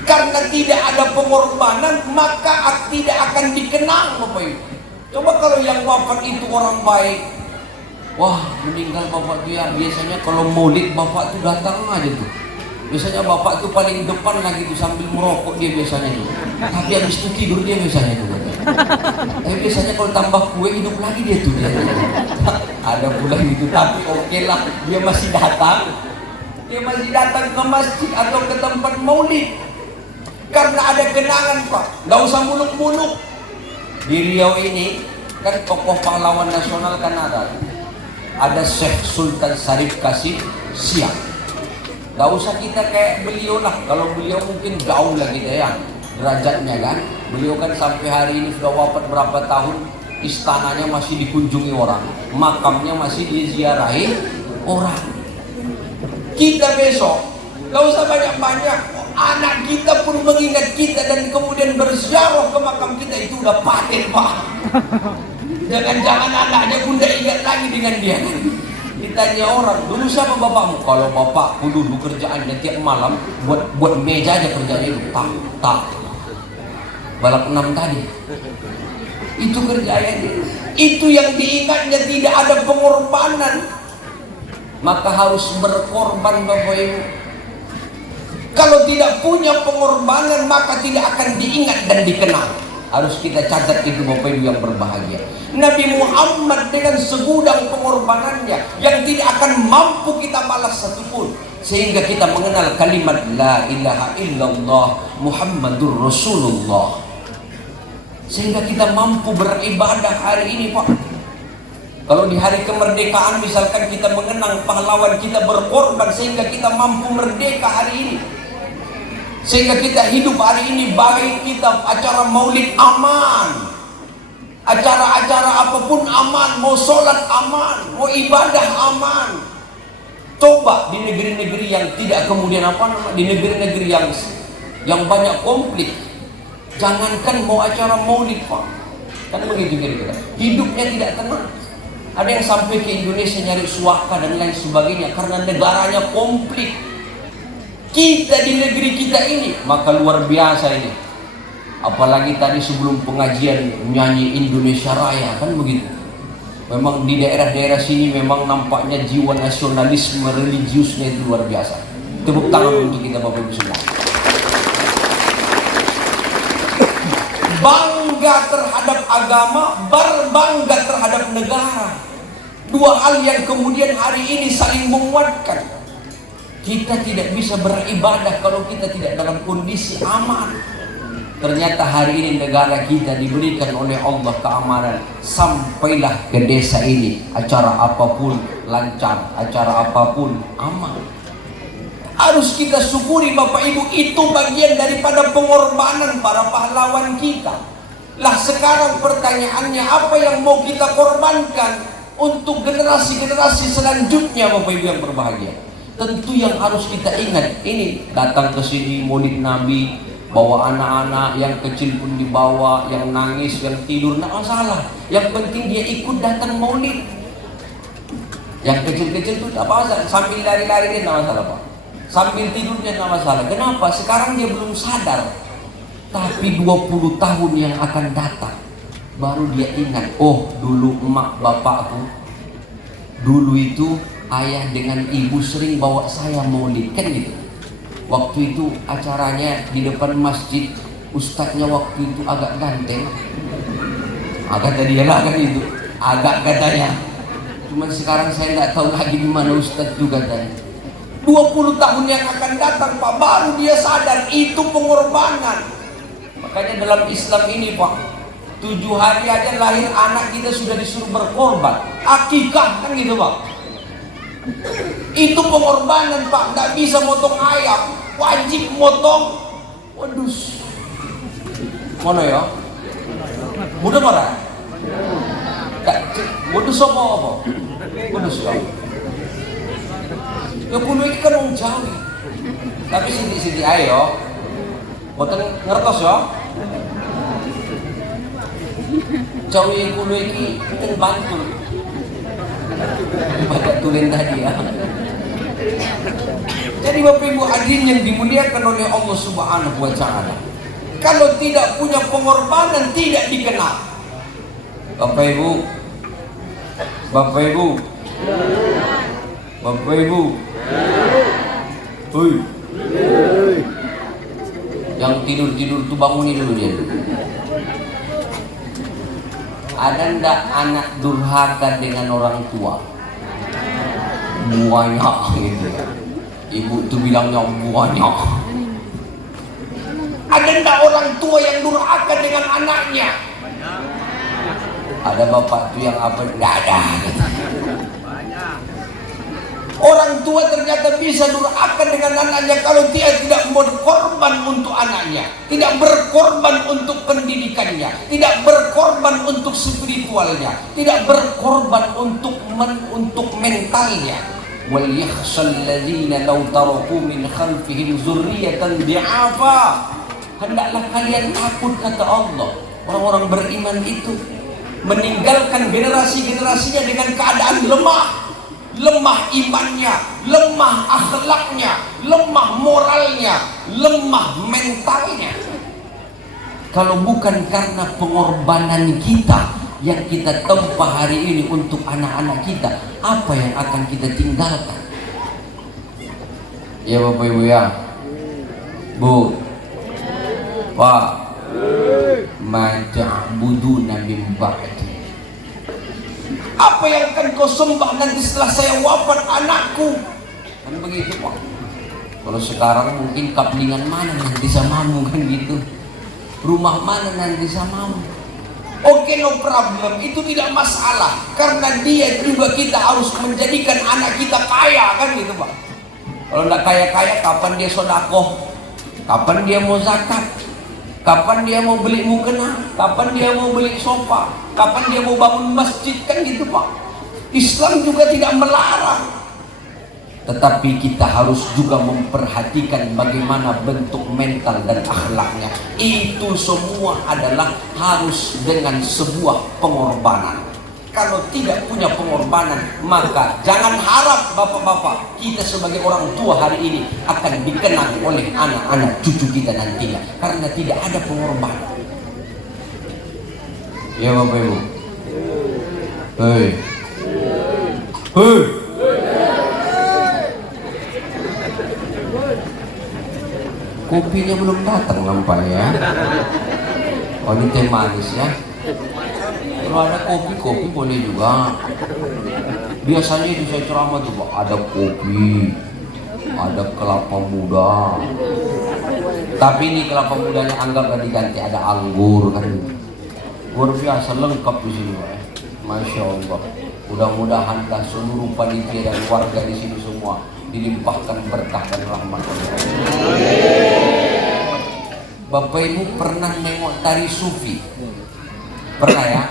Karena tidak ada pengorbanan, maka tidak akan dikenang Bapak Ibu. Coba kalau yang wafat itu orang baik, wah meninggal Bapak dia, biasanya kalau maulid Bapak tuh datang aja tuh. Biasanya bapak tuh paling depan lagi tuh sambil merokok dia biasanya tuh. Tapi habis itu tidur dia biasanya tuh. Tapi biasanya kalau tambah kue hidup lagi dia tuh. Ada pula gitu. Tapi oke lah, dia masih datang. Dia masih datang ke masjid atau ke tempat maulid. Karena ada kenangan Pak. Gak usah muluk-muluk. Di Riau ini kan tokoh pahlawan nasional kan ada. Ada Syekh Sultan Syarif Qasim Siap. Gak usah kita kayak beliau lah. Kalau beliau mungkin jauh lah kita ya derajatnya kan. Beliau kan sampai hari ini sudah wafat berapa tahun, istananya masih dikunjungi orang, makamnya masih diziarahi orang. Kita besok gak usah banyak-banyak, anak kita pun mengingat kita dan kemudian berziarah ke makam kita, itu udah paten Pak. Jangan-jangan anaknya pun tidak ingat lagi dengan dia. Ditanya orang, dulu siapa bapakmu? Kalau bapakku dulu kerjaannya tiap malam buat meja aja kerjanya itu, tak balap 6 tadi. Itu kerjaannya. Itu yang diingatnya, tidak ada pengorbanan. Maka harus berkorban Bapak Ibu. Kalau tidak punya pengorbanan maka tidak akan diingat dan dikenal. Harus kita catat itu Bapak Ibu yang berbahagia. Nabi Muhammad dengan segudang pengorbanannya yang tidak akan mampu kita balas satupun, sehingga kita mengenal kalimat la ilaha illallah Muhammadur Rasulullah, sehingga kita mampu beribadah hari ini Pak. Kalau di hari kemerdekaan misalkan kita mengenang pahlawan kita berkorban sehingga kita mampu merdeka hari ini, sehingga kita hidup hari ini, baik kita acara maulid aman, acara-acara apapun aman, mau sholat aman, mau ibadah aman. Coba di negeri-negeri yang tidak kemudian di negeri-negeri yang banyak konflik, jangankan mau acara maulid Pak, kan begitu kira-kira, hidupnya tidak tenang. Ada yang sampai ke Indonesia nyari suaka dan lain sebagainya karena negaranya konflik. Kita di negeri kita ini maka luar biasa ini. Apalagi tadi sebelum pengajian nyanyi Indonesia Raya, kan begitu. Memang di daerah-daerah sini memang nampaknya jiwa nasionalisme religiusnya itu luar biasa. Tepuk tangan untuk kita Bapak Ibu semua. Bangga terhadap agama, berbangga terhadap negara. Dua hal yang kemudian hari ini saling menguatkan. Kita tidak bisa beribadah kalau kita tidak dalam kondisi aman. Ternyata hari ini negara kita diberikan oleh Allah keamanan. Sampailah ke desa ini, acara apapun lancar, acara apapun aman. Harus kita syukuri Bapak Ibu, itu bagian daripada pengorbanan para pahlawan kita. Lah sekarang pertanyaannya, apa yang mau kita korbankan untuk generasi-generasi selanjutnya Bapak Ibu yang berbahagia? Tentu yang harus kita ingat, ini datang ke sini maulid Nabi, bawa anak-anak, yang kecil pun dibawa, yang nangis, yang tidur, tidak masalah. Yang penting dia ikut datang maulid. Yang kecil-kecil itu tidak masalah, sambil lari-lari dia tidak masalah Pak, sambil tidurnya tidak masalah. Kenapa? Sekarang dia belum sadar. Tapi 20 tahun yang akan datang baru dia ingat, oh dulu emak bapakku, dulu itu ayah dengan ibu sering bawa saya maulid, kan gitu. Waktu itu acaranya di depan masjid, ustadznya waktu itu agak ganteng, agak tadi lah kan itu, agak katanya. Cuman sekarang saya tidak tahu lagi di mana ustadz juga katanya. 20 tahun yang akan datang Pak, baru dia sadar itu pengorbanan. Makanya dalam Islam ini Pak, 7 hari aja lahir anak kita sudah disuruh berkorban, akikah kan gitu Pak. Itu pengorbanan Pak, nggak bisa motong ayam, wajib motong wedus. Mana ya? Mudah marah? Wedus apa? Wedus ya? Ya kuno iki kan wong Jawi. Tapi sithik-sithik ae yo. Boten ngertos yo. Jawi kuno iki ten Bantul. Bapak tulen tadi ya. Jadi Bapak Ibu hadirin yang dimuliakan oleh Allah Subhanahu wa taala, kalau tidak punya pengorbanan tidak dikenal. Bapak Ibu, Bapak Ibu, Bapak Ibu, hoi, Yang tidur-tidur tuh bangunin dulu dia. Ada ndak anak durhaka dengan orang tua? Banyak gitu. Ibu tuh bilangnya banyak. Ada ndak orang tua yang durhaka dengan anaknya? Ada bapak tuh yang apa? Nggak ada. Orang tua ternyata bisa durhaka dengan anaknya kalau dia tidak berkorban untuk anaknya, tidak berkorban untuk pendidikannya, tidak berkorban untuk spiritualnya, tidak berkorban untuk mentalnya. Wal yakhshal ladzina law taraku min khalfihim dzurriyyatan dhi'afa. Hendaklah kalian takut, kata Allah. Orang-orang beriman itu meninggalkan generasi-generasinya dengan keadaan lemah. Lemah imannya, lemah akhlaknya, lemah moralnya, lemah mentalnya. Kalau bukan karena pengorbanan kita yang kita tempa hari ini untuk anak-anak kita, apa yang akan kita tinggalkan? Ya Bapak Ibu ya, Bu, Pak, maja'buduna min ba'di. Apa yang akan kau sembah nanti setelah saya wafat, anakku? Kan begitu Pak. Kalau sekarang mungkin kaplingan mana nanti samamu, kan gitu. Rumah mana nanti samamu. Oke, no problem, itu tidak masalah. Karena dia juga kita harus menjadikan anak kita kaya, kan gitu Pak. Kalau tidak kaya-kaya, kapan dia sodakoh? Kapan dia mau zakat? Kapan dia mau beli mukena? Kapan dia mau beli sofa? Kapan dia mau bangun masjid, kan gitu Pak. Islam juga tidak melarang. Tetapi kita harus juga memperhatikan bagaimana bentuk mental dan akhlaknya. Itu semua adalah harus dengan sebuah pengorbanan. Kalau tidak punya pengorbanan, maka jangan harap bapak-bapak kita sebagai orang tua hari ini akan dikenang oleh anak-anak cucu kita nantinya, karena tidak ada pengorbanan. Ya Bapak Ibu. Hei. Hei. Kopinya belum datang nampaknya. Oh, ini teh manis ya. Kalau ada kopi boleh juga. Biasanya itu saya ceramah tuh Pak, ada kopi, ada kelapa muda. Tapi ini kelapa mudanya anggaplah diganti ada anggur, kan. Luar biasa lengkap di sini Pak. Masya Allah. Mudah-mudahan seluruh panitia dan warga di sini semua dilimpahkan berkah dan rahmat Allah. Bapak Ibu pernah nengok tari sufi? Pernah ya?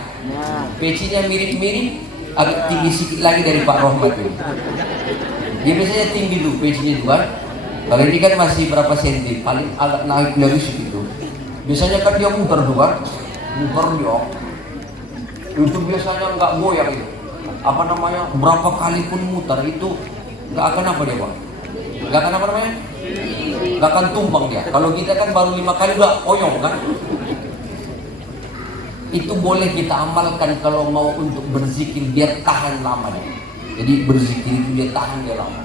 Pecinya mirip-mirip, agak tinggi sedikit lagi dari Pak Rohmat ini. Dia biasanya tinggi dulu pecinya juga. Kalau ini kan masih berapa senti, paling agak naik lagi sedikit. Biasanya kan dia muter juga, muter dia. Itu biasanya nggak goyang itu. Apa namanya? Berapa kali pun muter itu nggak akan apa dia Pak? Nggak akan apa namanya? Nggak akan tumbang dia. Kalau kita kan baru 5 kali udah oyong kan? Itu boleh kita amalkan kalau mau untuk berzikir biar tahan lama dia. Jadi berzikir itu dia tahan dia lama.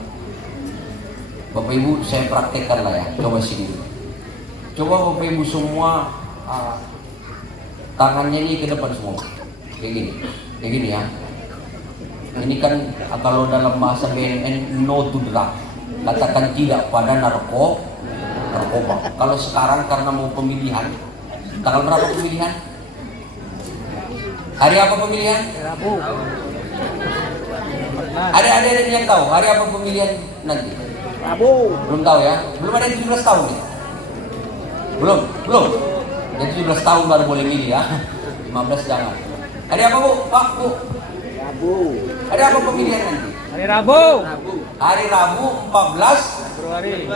Bapak Ibu saya praktekkan lah ya. Coba sini dulu. Coba Bapak Ibu semua tangannya ini ke depan semua. Kayak gini ya. Ini kan kalau dalam bahasa BNN no to drug. Katakan tidak pada narkoba. Kalau sekarang karena mau pemilihan, tanggal berapa pemilihan? Hari apa pemilihan? Rabu. Ada yang tahu hari apa pemilihan nanti? Rabu. Belum tahu ya? Belum ada yang 17 tahun nih? Belum. Jadi 17 tahun baru boleh milih ya. 15 jangan. Hari apa Bu? Pak Bu? Rabu. Hari apa pemilihan nanti? Hari Rabu. Hari Rabu 14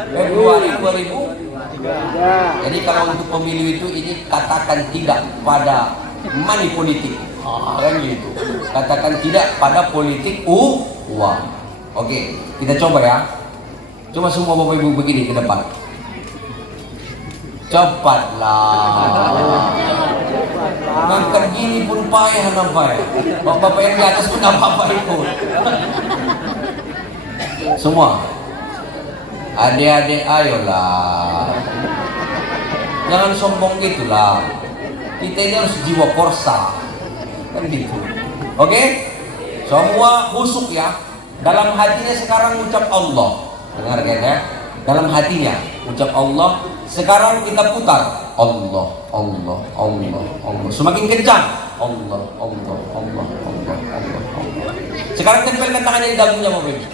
Februari 2003. Jadi kalau untuk pemilu itu ini katakan tidak pada money politik. Kan gitu. Katakan tidak pada politik uang. Oke, kita coba ya. Coba semua Bapak Ibu begini ke depan. Cepatlah. Ngangkat gini pun payah nampak. Bapak-bapak yang di atas pun apa-apa ikut. Semua. Adik-adik ayolah, jangan sombong gitulah. Kita ini harus jiwa korsa, kan gitu. Oke? Semua khusyuk ya. Dalam hatinya sekarang ucap Allah. Dengar kan ya? Dalam hatinya ucap Allah. Sekarang kita putar Allah, Allah, Allah, Allah. Semakin kencang Allah, Allah, Allah, Allah, Allah, Allah. Sekarang tempelkan tangannya di dagunya, Bapak Ibu.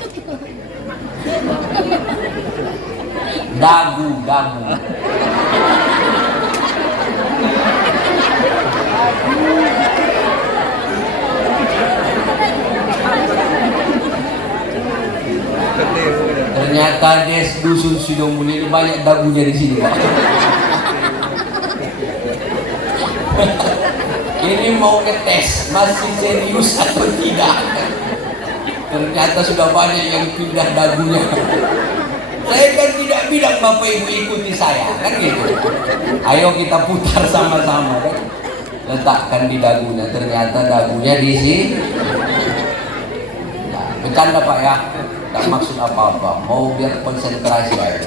Dagu, dagu. Ternyata des dusun Sidomuli ini banyak dagunya di sini, Pak. Ini mau ngetes masih serius atau tidak. Ternyata sudah banyak yang pindah dagunya. Saya kan tidak bilang Bapak Ibu ikuti saya, kan gitu. Ayo kita putar sama-sama, kan. Letakkan di dagunya. Ternyata dagunya di sini. Nah, bercanda Pak ya. Tak maksud apa-apa, mau biar konsentrasi aja.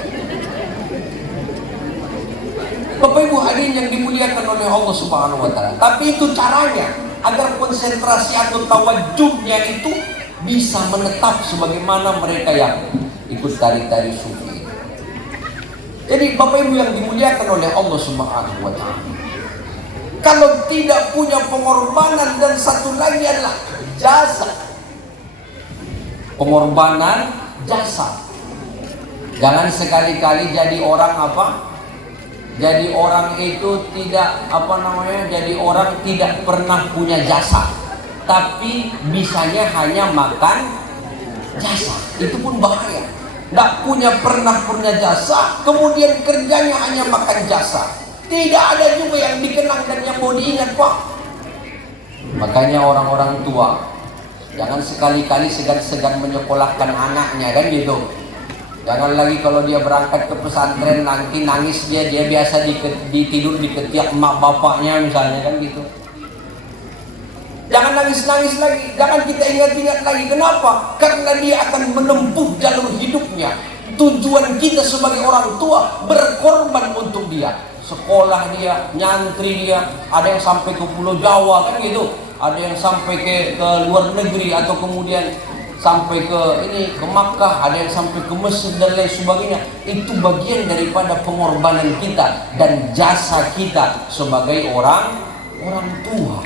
Bapak Ibu hadirin yang dimuliakan oleh Allah Subhanahu wa taala. Tapi itu caranya agar konsentrasi atau tawajuhnya itu bisa menetap sebagaimana mereka yang ikut tari-tari sufi. Jadi Bapak Ibu yang dimuliakan oleh Allah Subhanahu wa taala, kalau tidak punya pengorbanan dan satu lagi adalah jasa. Pengorbanan jasa. Jangan sekali-kali jadi orang apa? Jadi orang itu tidak jadi orang tidak pernah punya jasa, tapi bisanya hanya makan jasa. Itu pun bahaya. Tidak pernah punya jasa, kemudian kerjanya hanya makan jasa. Tidak ada juga yang dikenang dan yang mau diingat, Pak. Makanya orang-orang tua jangan sekali-kali segan-segan menyekolahkan anaknya, kan gitu. Jangan lagi kalau dia berangkat ke pesantren nanti nangis dia biasa tidur di ketiak emak bapaknya misalnya, kan gitu. Jangan nangis-nangis lagi, jangan kita ingat-ingat lagi. Kenapa? Karena dia akan menempuh jalur hidupnya. Tujuan kita sebagai orang tua berkorban untuk dia. Sekolah dia, nyantri dia, ada yang sampai ke Pulau Jawa, kan gitu. Ada yang sampai ke luar negeri atau kemudian sampai ke Makkah, ada yang sampai ke Mesir dan lain sebagainya. Itu bagian daripada pengorbanan kita dan jasa kita sebagai orang tua.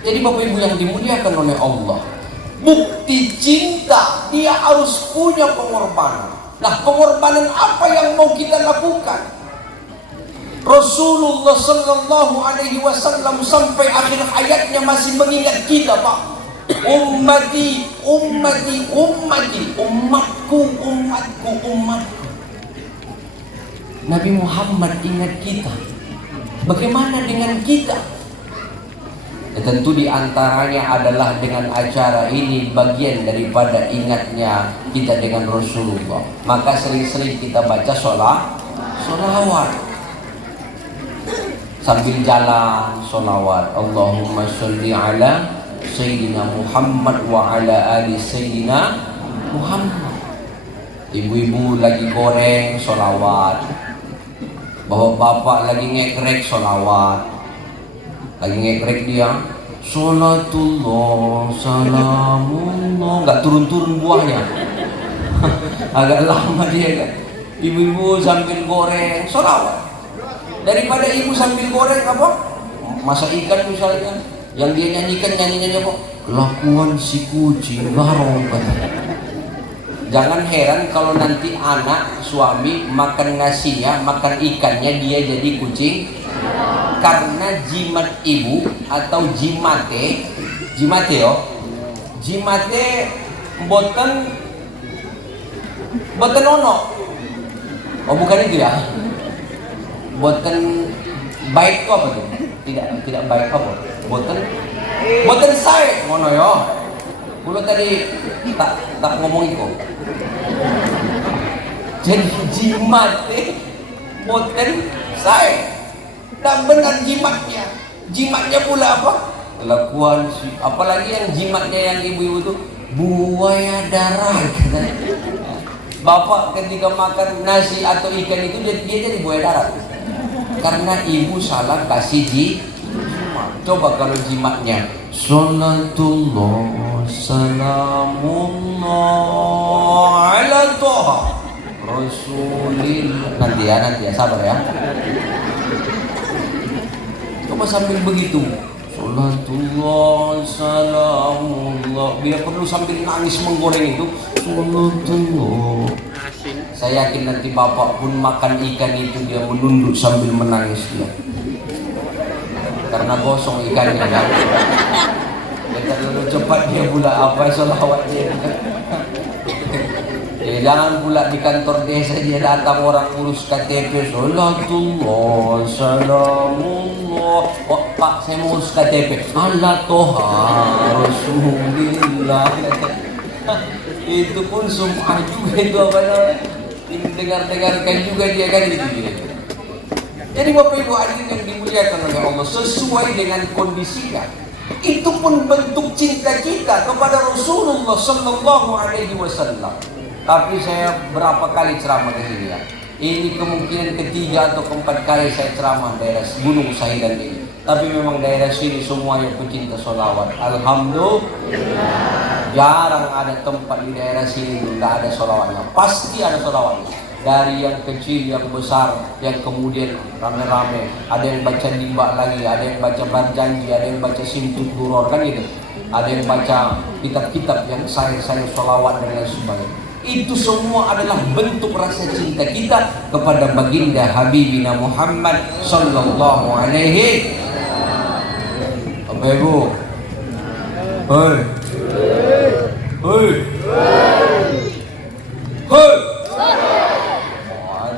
Jadi Bapak Ibu yang dimuliakan oleh Allah, bukti cinta dia harus punya pengorbanan. Nah, pengorbanan apa yang mau kita lakukan? Rasulullah Sallallahu Alaihi Wasallam sampai akhir hayatnya masih mengingat kita, Pak. Ummati, ummati, ummati, umatku, umatku, umatku. Nabi Muhammad ingat kita. Bagaimana dengan kita? Ya, tentu diantaranya adalah dengan acara ini bagian daripada ingatnya kita dengan Rasulullah. Maka sering-sering kita baca sholawat. Sambil jalan sholawat, Allahumma sholli ala Sayyidina Muhammad wa ala ali Sayyidina Muhammad. Ibu-ibu lagi goreng sholawat, bapak-bapak lagi ngekrek sholawat. Lagi ngekrek dia sholatullah salamullah, nggak turun-turun buahnya. Agak lama dia kan. Ibu-ibu sambil goreng sholawat. Daripada ibu sambil goreng masak ikan misalnya, yang dia nyanyinya apa? Kelakuan si kucing garong. Jangan heran kalau nanti anak suami makan nasinya, makan ikannya dia jadi kucing, karena jimat ibu atau jimate boten ono. Oh bukan itu ya. Boten baik itu apa tuh? Tidak baik apa? Boten sae ngono yo. Kulo tadi tak ngomong itu. Jadi jimat boten sae. Tak benar jimatnya. Jimatnya pula apa? Kelakuan apalagi yang jimatnya yang ibu-ibu itu buaya darat. Bapak ketika makan nasi atau ikan itu dia jadi buaya darat. Karena ibu salah kasih jimat. Coba kalau jimatnya Salatullah salamullah ala toha Rasulillah. Nanti ya, sabar ya. Coba sambil begitu Salatullah salamullah. Dia perlu sambil nangis menggoreng itu Salatullah. Saya yakin nanti bapak pun makan ikan itu dia menunduk sambil menangis dia. Karena gosong ikannya kan. Ya, terlalu cepat dia pula apa sholawatnya. Ya, jangan pula di kantor desa dia datang orang urus KTP Salatullah salamullah. Oh, Pak saya mau urus KTP Allah toha Rasulillah. Itu pun sum'ah juga itu apa namanya, dengar-dengarkan juga dia kan itu dia. Jadi Bapak Ibu hadirin yang dimuliakan oleh Allah, sesuai dengan kondisinya. Itu pun bentuk cinta kita kepada Rasulullah Sallallahu Alaihi Wasallam. Tapi saya berapa kali ceramah ke sini ya? Ini kemungkinan ketiga atau keempat kali saya ceramah daerah Gunung Sahidan ini. Tapi memang daerah sini semuanya pecinta sholawat. Alhamdulillah. Jarang ada tempat di daerah sini tidak ada sholawatnya. Pasti ada sholawatnya. Dari yang kecil, yang besar, yang kemudian rame-rame. Ada yang baca limba lagi, ada yang baca barjanji, ada yang baca simtut duror kan gitu. Ada yang baca kitab-kitab yang sayang-sayang sholawat dan lain sebagainya. Itu semua adalah bentuk rasa cinta kita kepada baginda Habibina Muhammad Sallallahu Alaihi. Apa Ibu? Hei, hei, hei.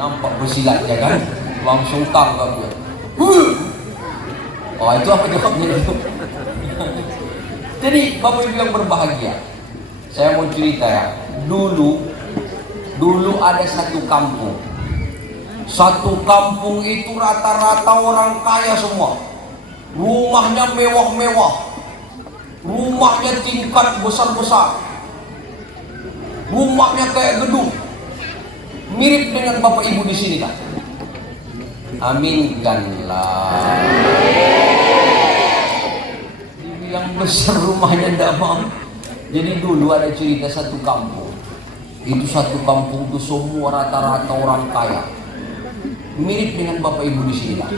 Nampak bersilatnya kan, langsung tangkap dia. Oh itu apa jawabnya itu? Jadi Bapak Ibu yang berbahagia, saya mau cerita ya. Dulu ada satu kampung. Satu kampung itu rata-rata orang kaya semua. Rumahnya mewah-mewah, rumahnya tingkat besar-besar, rumahnya kayak gedung. Mirip dengan Bapak Ibu di sini kan? Aminkanlah. Dibilang besar rumahnya tidak mau. Jadi dulu ada cerita satu kampung. Itu satu kampung itu semua rata-rata orang kaya. Mirip dengan Bapak Ibu di sini kan?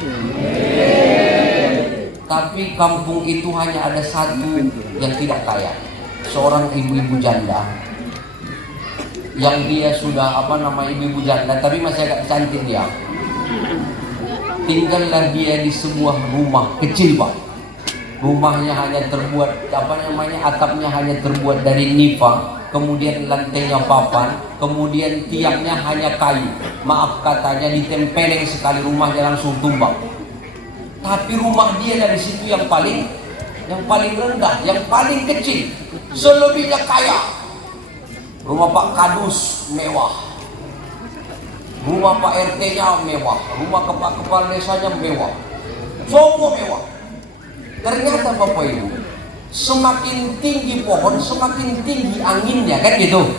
Tapi kampung itu hanya ada satu yang tidak kaya. Seorang ibu-ibu janda. Yang dia sudah ibu-ibu janda tapi masih agak cantik dia. Tinggallah dia di sebuah rumah kecil Pak. Rumahnya hanya terbuat atapnya hanya terbuat dari nipa, kemudian lantainya papan, kemudian tiangnya hanya kayu. Maaf katanya ditempeleng sekali rumahnya langsung tumbang. Tapi rumah dia dari situ yang paling rendah, yang paling kecil. Selebihnya kaya. Rumah Pak Kadus mewah, rumah Pak RT-nya mewah, rumah kepala desanya mewah, semua mewah. Ternyata Bapak Ibu, semakin tinggi pohon, semakin tinggi anginnya kan gitu.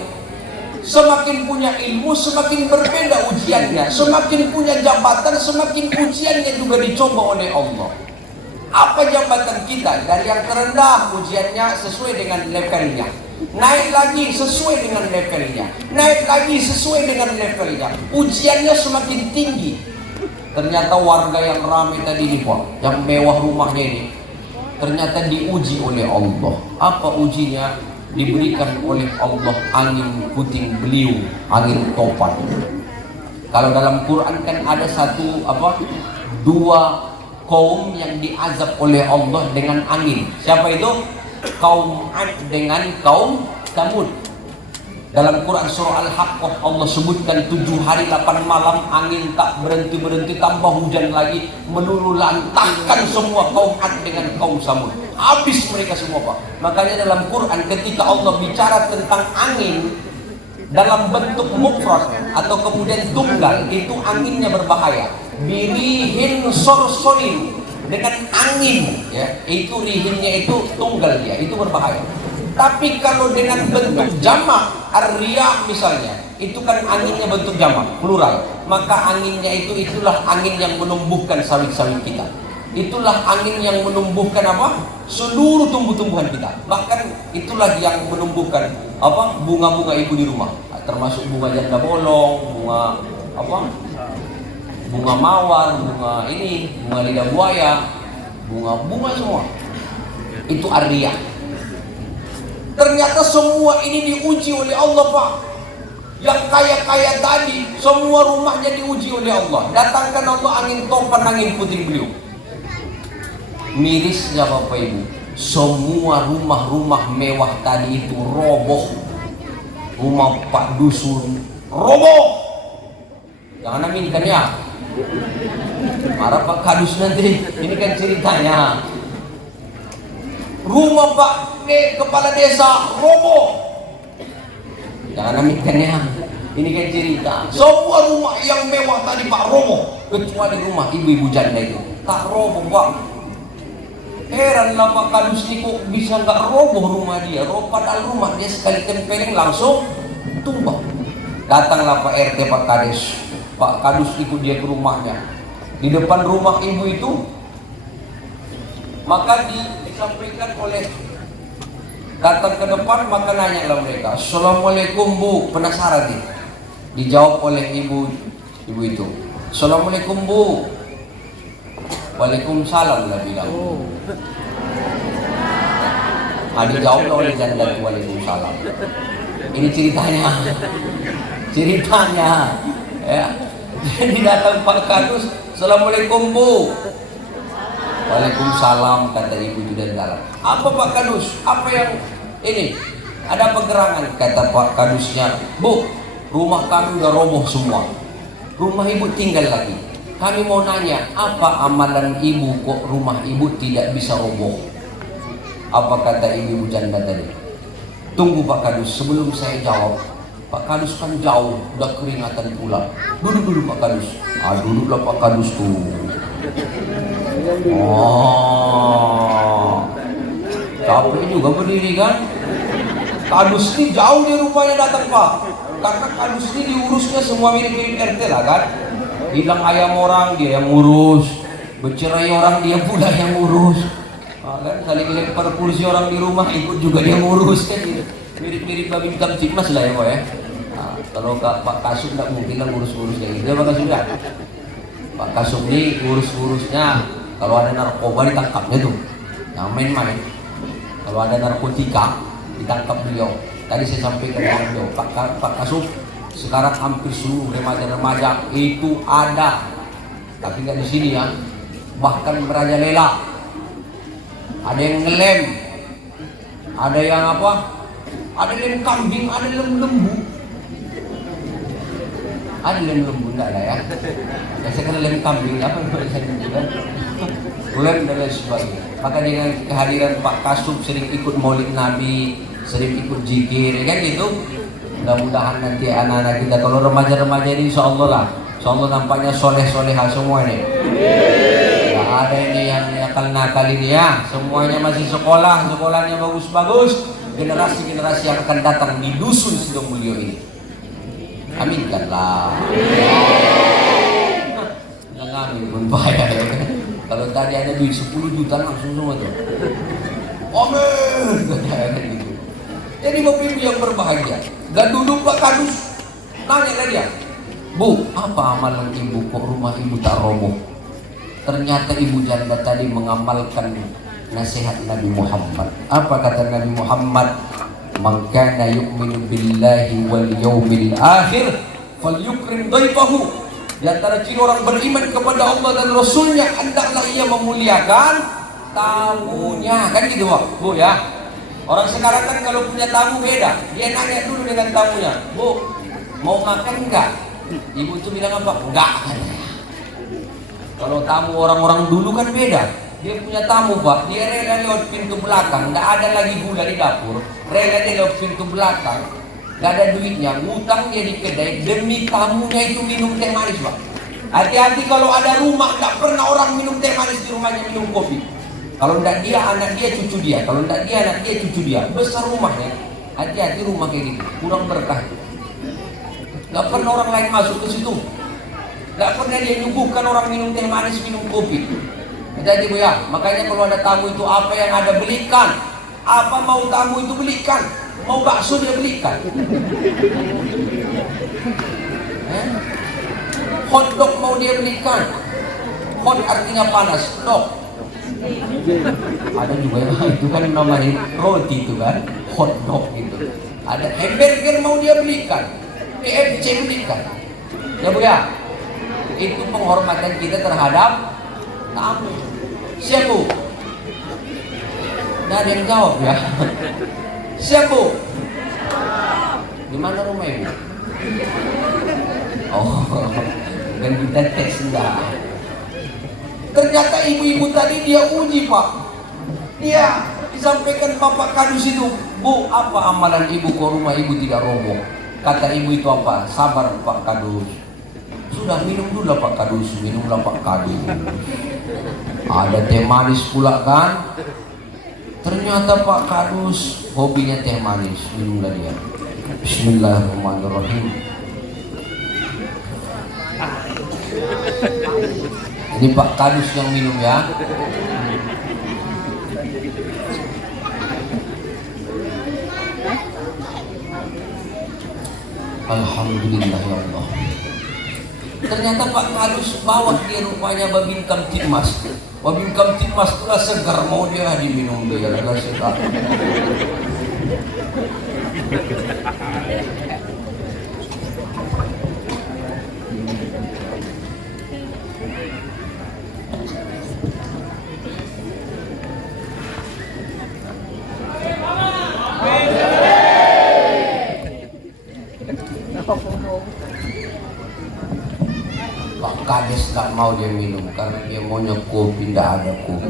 Semakin punya ilmu, semakin berbeda ujiannya. Semakin punya jabatan, semakin ujiannya juga dicoba oleh Allah. Apa jabatan kita? Dari yang terendah ujiannya sesuai dengan levelnya. Naik lagi sesuai dengan levelnya. Naik lagi sesuai dengan levelnya. Ujiannya semakin tinggi. Ternyata warga yang ramai tadi nih Pak, yang mewah rumahnya ini, ternyata diuji oleh Allah. Apa ujinya? Diberikan oleh Allah angin puting beliung, angin topan. Kalau dalam Quran kan ada dua kaum yang diazab oleh Allah dengan angin. Siapa itu? Kaum Ad dengan kaum Tsamud. Dalam Quran surah Al-Haqqah Allah sebutkan 7 hari 8 malam angin tak berhenti-berhenti, tambah hujan lagi, meluluh lantahkan semua kaum Ad dengan kaum Tsamud. Habis mereka semua Pak. Makanya dalam Quran ketika Allah bicara tentang angin dalam bentuk mufrad atau kemudian tunggal, itu anginnya berbahaya. Birihin sorsorin, dengan angin ya, itu rihinnya itu tunggal dia, itu berbahaya. Tapi kalau dengan bentuk jamak ar-riyah misalnya, itu kan anginnya bentuk jamak, plural. Maka anginnya itulah angin yang menumbuhkan sawit-sawit kita. Itulah angin yang menumbuhkan apa? Seluruh tumbuh-tumbuhan kita. Bahkan itulah yang menumbuhkan apa? Bunga-bunga ibu di rumah. Termasuk bunga janda bolong, bunga apa? Bunga mawar, bunga ini, bunga lidah buaya, bunga-bunga semua. Itu ariyah. Ternyata semua ini diuji oleh Allah, Pak. Yang kaya-kaya tadi, semua rumahnya diuji oleh Allah. Datangkan Allah angin topan, angin puting beliung. Mirisnya Bapak Ibu, semua rumah-rumah mewah tadi itu roboh. Rumah Pak Dusun roboh. Jangan aminkan ya. Marah Pak Kadus nanti. Ini kan ceritanya. Rumah Pak Kepala Desa roboh. Jangan aminkan ya. Ini kan cerita. Semua rumah yang mewah tadi Pak roboh, kecuali rumah ibu-ibu janda itu tak roboh, Pak. Heranlah Pak Kadus ini kok bisa nggak roboh rumah dia. Padahal rumah dia sekali tempeleng langsung tumbang. Datanglah Pak RT Pak Kades. Pak Kadus ikut dia ke rumahnya. Di depan rumah ibu itu, maka disampaikan oleh, datang ke depan, maka nanya lah mereka, Assalamualaikum Bu, penasaran nih. Dijawab oleh ibu itu, Assalamualaikum Bu. Waalaikumsalam lah bilang. Dijawab oleh janda, Waalaikumsalam. Ini ceritanya ya. Jadi datang Pak Kadus, Assalamualaikum Bu. Waalaikumsalam, kata ibu itu dari dalam. Apa Pak Kadus? Apa yang ini? Ada pegerangan, kata Pak Kadusnya. Bu, rumah kami udah roboh semua. Rumah ibu tinggal lagi. Kami mau nanya, apa amalan ibu kok rumah ibu tidak bisa roboh? Apa kata ibu janda tadi? Tunggu Pak Kadus, sebelum saya jawab. Pak Kadus kan jauh, udah keringatan pula. Duduk dulu Pak Kadus. Duduklah Pak Kadus tuh. Capek juga berdiri kan? Kadus ini jauh dari rumahnya datang Pak. Karena Kadus ini diurusnya semua mirip-mirip RT lah kan? Hilang ayam orang dia yang ngurus, bercerai orang dia pula yang ngurus. Kan saling lempar kursi orang di rumah ikut juga dia ngurus kan gitu. Mirip-mirip babi hitam cimas lah ya Pak ya. Kalau Pak Kasub tidak mungkin lah ngurus-ngurus kayak gitu ya Pak Kasub ya. Pak Kasub ini ngurus-ngurusnya kalau ada narkoba ditangkapnya tuh, yang main-main. Kalau ada narkotika ditangkap beliau. Tadi saya sampaikan dengan beliau, Pak Kasub, sekarang hampir seluruh remaja-remaja itu ada, tapi nggak di sini ya, bahkan merajalela. Ada yang ngelem, ada yang apa? Ada lem kambing, ada lem lembu. Ada lem lembu enggak ada ya? Biasanya lem kambing apa yang saya juga? Lem dan lain sebagainya. Maka dengan kehadiran Pak Kasub sering ikut Maulid Nabi, sering ikut zikir, kan gitu. Mudah-mudahan nanti anak-anak kita, kalau remaja-remaja ini insya Allah lah, insya Allah nampaknya soleh-soleha semua ini. Gak ada ini yang nakal-nakal ini ya, semuanya masih sekolah, sekolahnya bagus-bagus. Generasi-generasi yang akan datang di dusun Sidomulyo ini, aminkanlah. Jangan amin pun bahaya ya. Kalau tadi ada duit 10 juta langsung semua tuh. Amin. Gitu. Jadi Bapak Ibu yang berbahagia, gak duduk Pak Kadus, nanya lah dia, Bu, apa amalan ibu kok rumah ibu tak roboh? Ternyata ibu janda tadi mengamalkan nasihat Nabi Muhammad. Apa kata Nabi Muhammad? Man kana yu'minu billahi wal yawmil akhir falyukrim dhaifahu. Di antara ciri orang beriman kepada Allah dan Rasulnya, hendaklah ia memuliakan tamunya. Kan gitu Bu ya. Orang sekarang kan kalau punya tamu beda. Dia nanya dulu dengan tamunya, Bu, mau makan enggak? Ibu tuh bilang apa? Enggak. Kalau tamu orang-orang dulu kan beda. Dia punya tamu Pak, dia rela lewat pintu belakang, enggak ada lagi gula di dapur. Rela dia lewat pintu belakang, enggak ada duitnya, ngutang dia di kedai demi tamunya itu minum teh manis Pak. Hati-hati kalau ada rumah enggak pernah orang minum teh manis di rumahnya, minum kopi. Kalau enggak dia, anak dia, cucu dia. Kalau enggak dia, anak dia, cucu dia. Besar rumahnya. Hati-hati rumah kayak gitu, kurang berkah. Gak pernah orang lain masuk ke situ. Gak pernah dia nyuguhkan orang minum teh manis, minum kopi. Jadi Bu ya, makanya kalau ada tamu itu apa yang ada belikan. Apa mau tamu itu belikan. Mau bakso dia belikan. Hotdog mau dia belikan. Hot artinya panas, dog. Ada juga ya, itu kan namanya roti itu kan, hotdog gitu. Ada hamburger mau dia belikan, KFC belikan. Ya Bu ya, itu penghormatan kita terhadap tamu. Siap Bu? Nggak ada yang jawab ya. Siap Bu? Di mana rumah Ibu? Oh, dan kita tes enggak. Ternyata ibu-ibu tadi dia uji Pak. Dia disampaikan Bapak Kadus itu, Bu, apa amalan ibu ke rumah ibu tidak roboh? Kata ibu itu apa? Sabar Pak Kadus. Sudah minum dulu lah Pak Kadus, minumlah Pak Kadus. Ada teh manis pula kan? Ternyata Pak Kadus hobinya teh manis, minumlah dia. Bismillahirrahmanirrahim. Ini Pak Kadus yang minum ya. Alhamdulillah ya Allah. Ternyata Pak Kadus bawa dia rupanya Babin Kamtipmas. Babin Kamtipmas itulah segar, mau dia diminum dia adalah segar. Pak Kades gak mau dia minum karena dia maunya kopi, tidak ada kopi.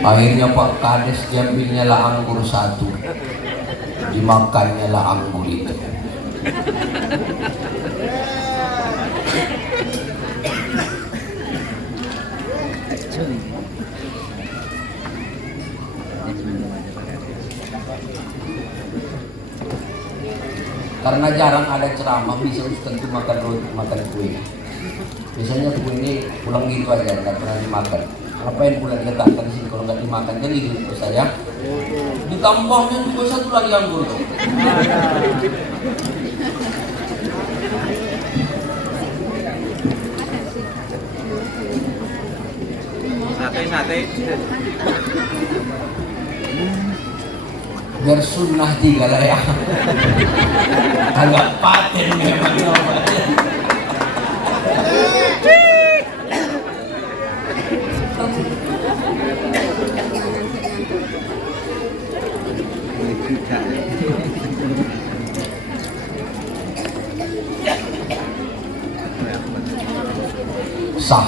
Akhirnya Pak Kades diambilnya lah anggur satu, dimakannya lah anggur itu. Karena jarang ada ceramah, bisa Ustaz itu makan roti, makan kue. Biasanya kue ini pulang gitu aja, nggak pernah dimakan. Ngapain pula diletakkan di sini kalau nggak dimakan? Kan itu Ustaz ya. Ditambahnya juga satu lagi anggur. Sate. Biar sunnah tiga lah ya. Agak paten memang namanya. Sah.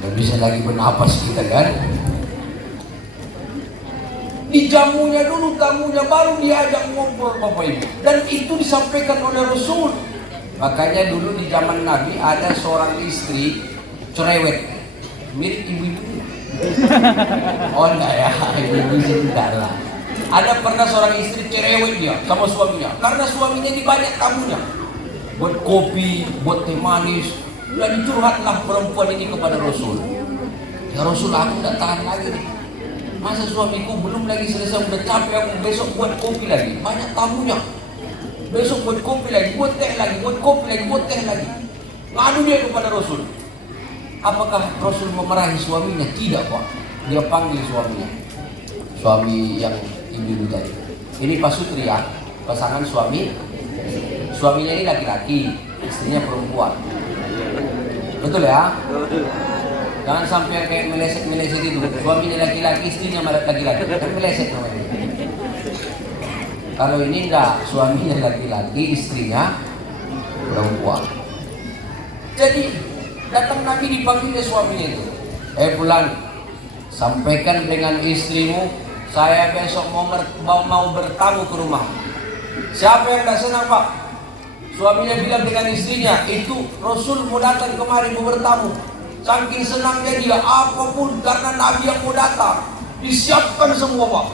Gak bisa lagi bernapas kita kan. Dijamunya dulu tamunya, baru diajak ngobrol Bapak Ibu. Dan itu disampaikan oleh Rasul. Makanya dulu di zaman Nabi ada seorang istri cerewet, mirip ibu-ibu. Oh enggak ya, ibu-ibu sebentar lah. Ada pernah seorang istri cerewet dia sama suaminya, karena suaminya ini banyak tamunya. Buat kopi, buat teh manis. Dan curhatlah perempuan ini kepada Rasul. Ya Rasul, aku udah tahan lagi nih. Masa suamiku belum lagi selesai, udah capek aku, besok buat kopi lagi, banyak tamunya. Besok buat kopi lagi, buat teh lagi, buat kopi lagi, buat teh lagi. Ngadu dia kepada Rasul. Apakah Rasul memarahi suaminya? Tidak Pak. Dia panggil suaminya, suami yang ibu tadi. Ini Pak Sutri ya, pasangan suami. Suaminya ini laki-laki, istrinya perempuan. Betul ya? Jangan sampai kayak meleset-meleset itu. Suaminya laki-laki, istrinya laki-laki. Kan meleset namanya. Kalau ini enggak, suaminya laki-laki, istrinya perempuan. Jadi datang Nabi dipanggil suaminya itu. Fulan, sampaikan dengan istrimu, saya besok mau bertamu ke rumah. Siapa yang enggak senang Pak? Suaminya bilang dengan istrinya, itu Rasul mau datang kemari mau bertamu. Saking senangnya dia, apapun karena Nabi yang mau datang, disiapkan semua Pak.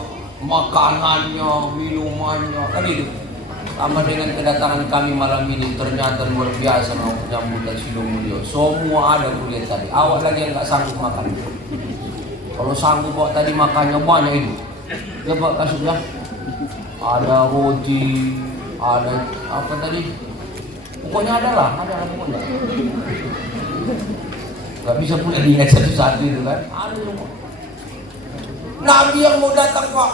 makanannya, minumannya, kan itu. Sama dengan kedatangan kami malam ini, ternyata luar biasa penyambutan Sido Mulyo. Semua ada kuliah tadi. Awak lagi yang nggak sanggup makan. Kalau sanggup bawa tadi makannya banyak itu. Coba kasih ya. Ada roti, ada apa tadi? Pokoknya ada lah pokoknya. Gak bisa pula lihat satu-satu itu kan. Ada semua. Nabi yang mau datang Pak,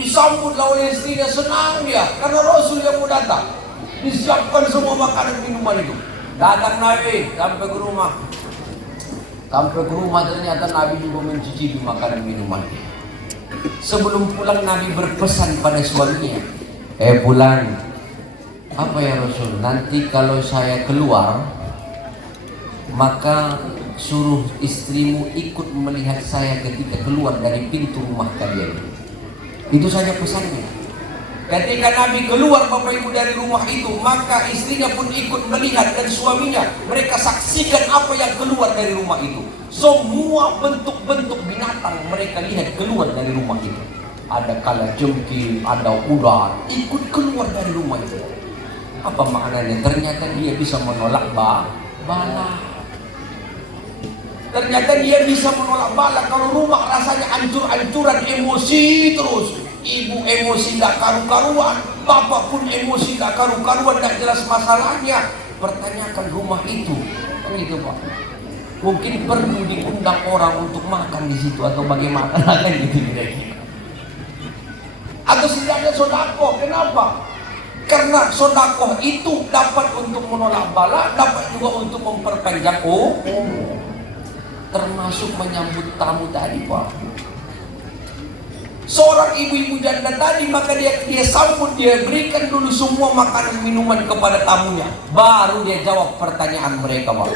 disambutlah oleh istrinya, senang dia karena Rasul yang mau datang. Disiapkan semua makanan minuman itu. Datang Nabi sampai ke rumah. Sampai ke rumah ternyata Nabi juga mencicipi makanan minuman. Sebelum pulang Nabi berpesan pada suaminya, pulang. Apa ya Rasul? Nanti kalau saya keluar, maka suruh istrimu ikut melihat saya ketika keluar dari pintu rumah kalian. Itu saja pesannya. Ketika Nabi keluar Bapak Ibu dari rumah itu, maka istrinya pun ikut melihat dan suaminya. Mereka saksikan apa yang keluar dari rumah itu. Semua bentuk-bentuk binatang mereka lihat keluar dari rumah itu. Ada kalajengking, ada ular, ikut keluar dari rumah itu. Apa maknanya? Ternyata dia bisa menolak bala. Ternyata dia bisa menolak bala. Kalau rumah rasanya ancur-ancuran, emosi terus. Ibu emosi tak karu-karuan, bapak pun emosi tak karu-karuan, tak jelas masalahnya. Pertanyakan rumah itu, kan gitu Pak. Mungkin perlu diundang orang untuk makan di situ atau bagaimana kan gitu kira-kira. Atau setidaknya sodako, kenapa? Karena sodako itu dapat untuk menolak bala, dapat juga untuk memperpanjang termasuk menyambut tamu tadi Pak. Seorang ibu-ibu janda tadi, maka dia sambut, dia berikan dulu semua makanan minuman kepada tamunya, baru dia jawab pertanyaan mereka Pak.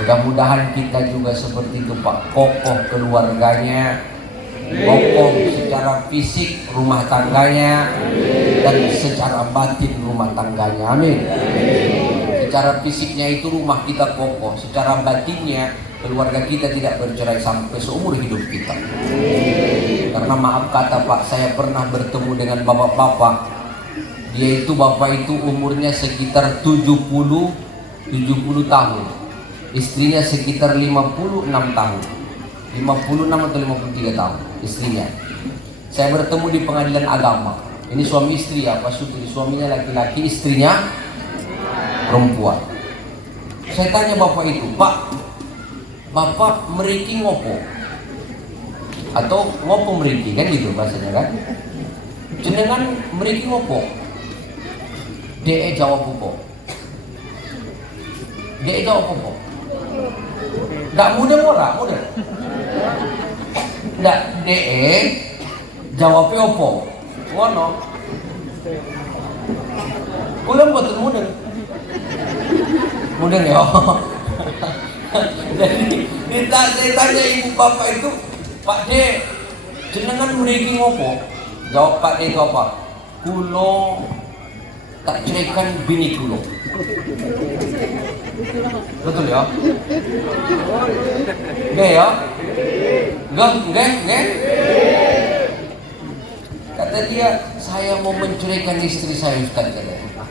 Mudah-mudahan kita juga seperti itu Pak, kokoh keluarganya, kokoh secara fisik rumah tangganya, dan secara batin rumah tangganya. Amin. Secara fisiknya itu rumah kita kokoh, secara batinnya keluarga kita tidak bercerai sampai seumur hidup kita. Karena maaf kata Pak, saya pernah bertemu dengan bapak-bapak. Dia itu bapak itu umurnya sekitar 70 tahun. Istrinya sekitar 56 tahun. 56 atau 53 tahun istrinya. Saya bertemu di pengadilan agama. Ini suami istri ya, Pak Sutri. Suaminya laki-laki, istrinya perempuan. Saya tanya bapak itu, Pak, bapak meriki ngopo? Atau ngopo meriki, kan gitu bahasanya kan? Jenengan meriki ngopo? Dia jawab apa? Dia jawab apa? Nggak mudah ora, mudah. Nggak, dia jawabnya apa? Ngono. Ulang betul mudah. Mudah ya. Jadi ditanya ibu bapak itu, Pak D, jenengan mriki ngopo? Jawab Pak D itu apa? Kulo tak ceraikan bini kulo. Betul ya? Nggih ya? Nggih. Kata dia, saya mau menceraikan istri saya Ustaz.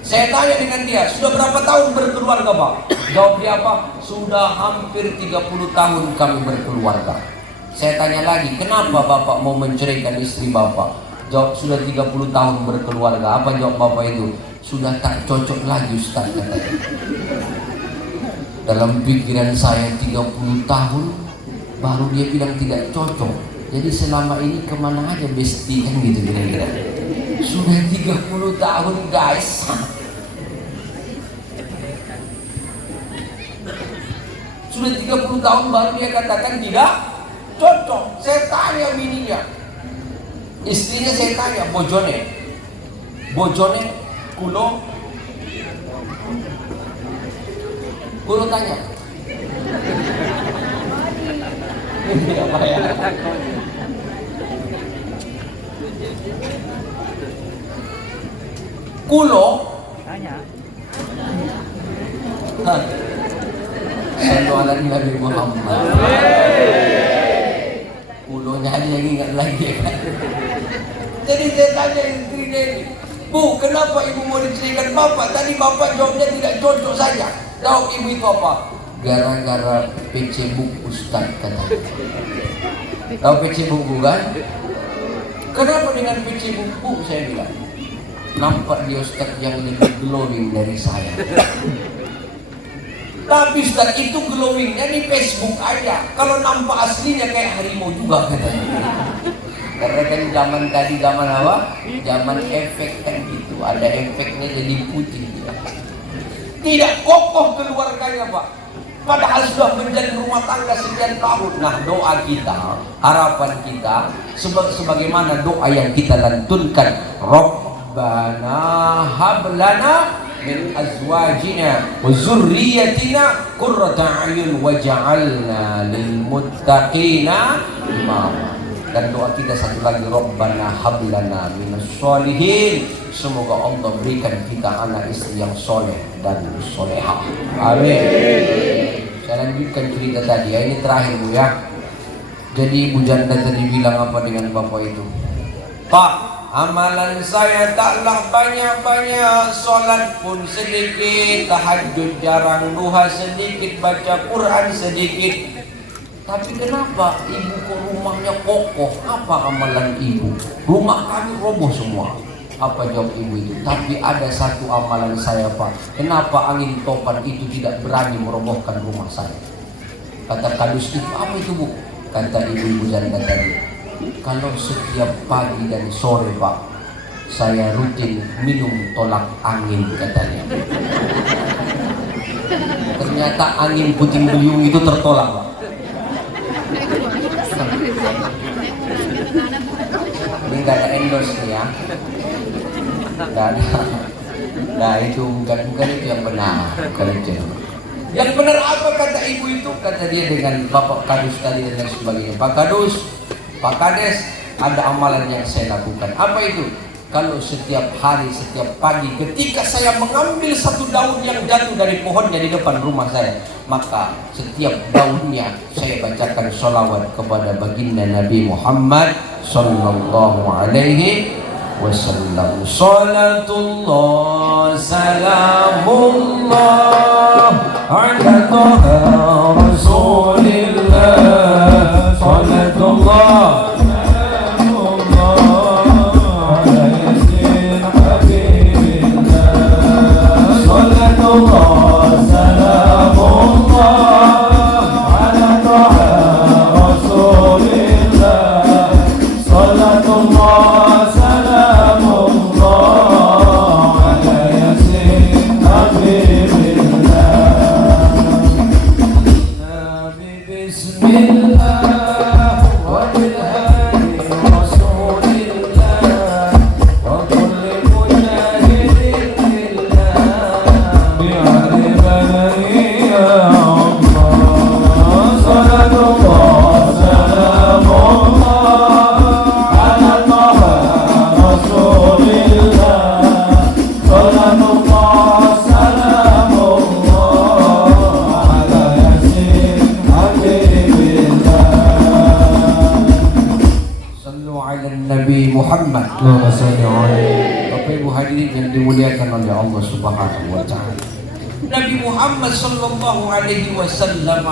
Saya tanya dengan dia, sudah berapa tahun berkeluarga Pak? Jawab dia apa? Sudah hampir 30 tahun kami berkeluarga. Saya tanya lagi, kenapa Bapak mau menceraikan istri Bapak? Jawab, sudah 30 tahun berkeluarga. Apa jawab Bapak itu? Sudah tak cocok lagi Ustaz, katanya. Dalam pikiran saya 30 tahun, baru dia bilang tidak cocok. Jadi selama ini kemana aja besti kan gitu kira-kira. Sudah 30 tahun guys. Sudah 30 tahun baru dia katakan tidak cocok. Saya tanya bininya, istrinya saya tanya, bojone kulo tanya. Ini apa ya? Kulo tanya. Sallu ala Nabi Muhammad. Pulaunya ada yang ingat lagi kan. Jadi saya tanya istri dia ini, Bu, kenapa ibu mau diceraikan bapak? Tadi bapak jawabnya tidak cocok saja. Jawab ibu itu apa? Gara-gara PC buku Ustaz kata. Tahu PC buku kan? Kenapa dengan PC buku saya bilang? Nampak dia Ustaz yang lebih glowing dari saya. Tapi Ustaz itu glowingnya di Facebook aja. Kalau nampak aslinya kayak harimau juga katanya. Karena kan zaman tadi zaman apa? Zaman efek kan gitu. Ada efeknya jadi putih. Tidak kokoh keluarganya Pak. Padahal sudah menjadi rumah tangga sekian tahun. Nah doa kita, harapan kita, sebagaimana doa yang kita lantunkan. Rabbana hablana min azwajina wa zurriyatina qurrata a'yun waj'alna lil muttaqina imama. Dan doa kita satu lagi, Rabbana hablana minas sholihin. Semoga Allah berikan kita anak istri yang soleh dan solehah. Amin. Saya lanjutkan cerita tadi ya, ini terakhir Bu ya. Jadi ibu janda tadi bilang apa dengan bapak itu? Pak, amalan saya taklah banyak-banyak, sholat pun sedikit, tahajud jarang, duha sedikit, baca Quran sedikit. Tapi kenapa ibu kok rumahnya kokoh? Apa amalan ibu? Rumah kami roboh semua. Apa jawab ibu itu? Tapi ada satu amalan saya Pak. Kenapa angin topan itu tidak berani merobohkan rumah saya? Kata kadus itu, apa itu Bu? Kata ibu-ibu janda tadi, kalau setiap pagi dan sore Pak, saya rutin minum tolak angin katanya. Ternyata angin puting beliung itu tertolak Pak. Ini nggak ada endorse nih ya, nggak ada. Nah itu bukan itu yang benar, bukan itu. Yang benar apa kata ibu itu? Kata dia dengan bapak kadus tadi dan lain sebagainya. Pak kadus, Pak kades, ada amalan yang saya lakukan. Apa itu? Kalau setiap hari, setiap pagi, ketika saya mengambil satu daun yang jatuh dari pohonnya di depan rumah saya, maka setiap daunnya saya bacakan sholawat kepada baginda Nabi Muhammad sallallahu alaihi wasallam. Salatullah salamullah ala taha rasulillah. Salatullah Muhammad. Bapak Ibu hadirin yang dimuliakan oleh Allah Subhanahu wa taala. Nabi Muhammad sallallahu alaihi wasallam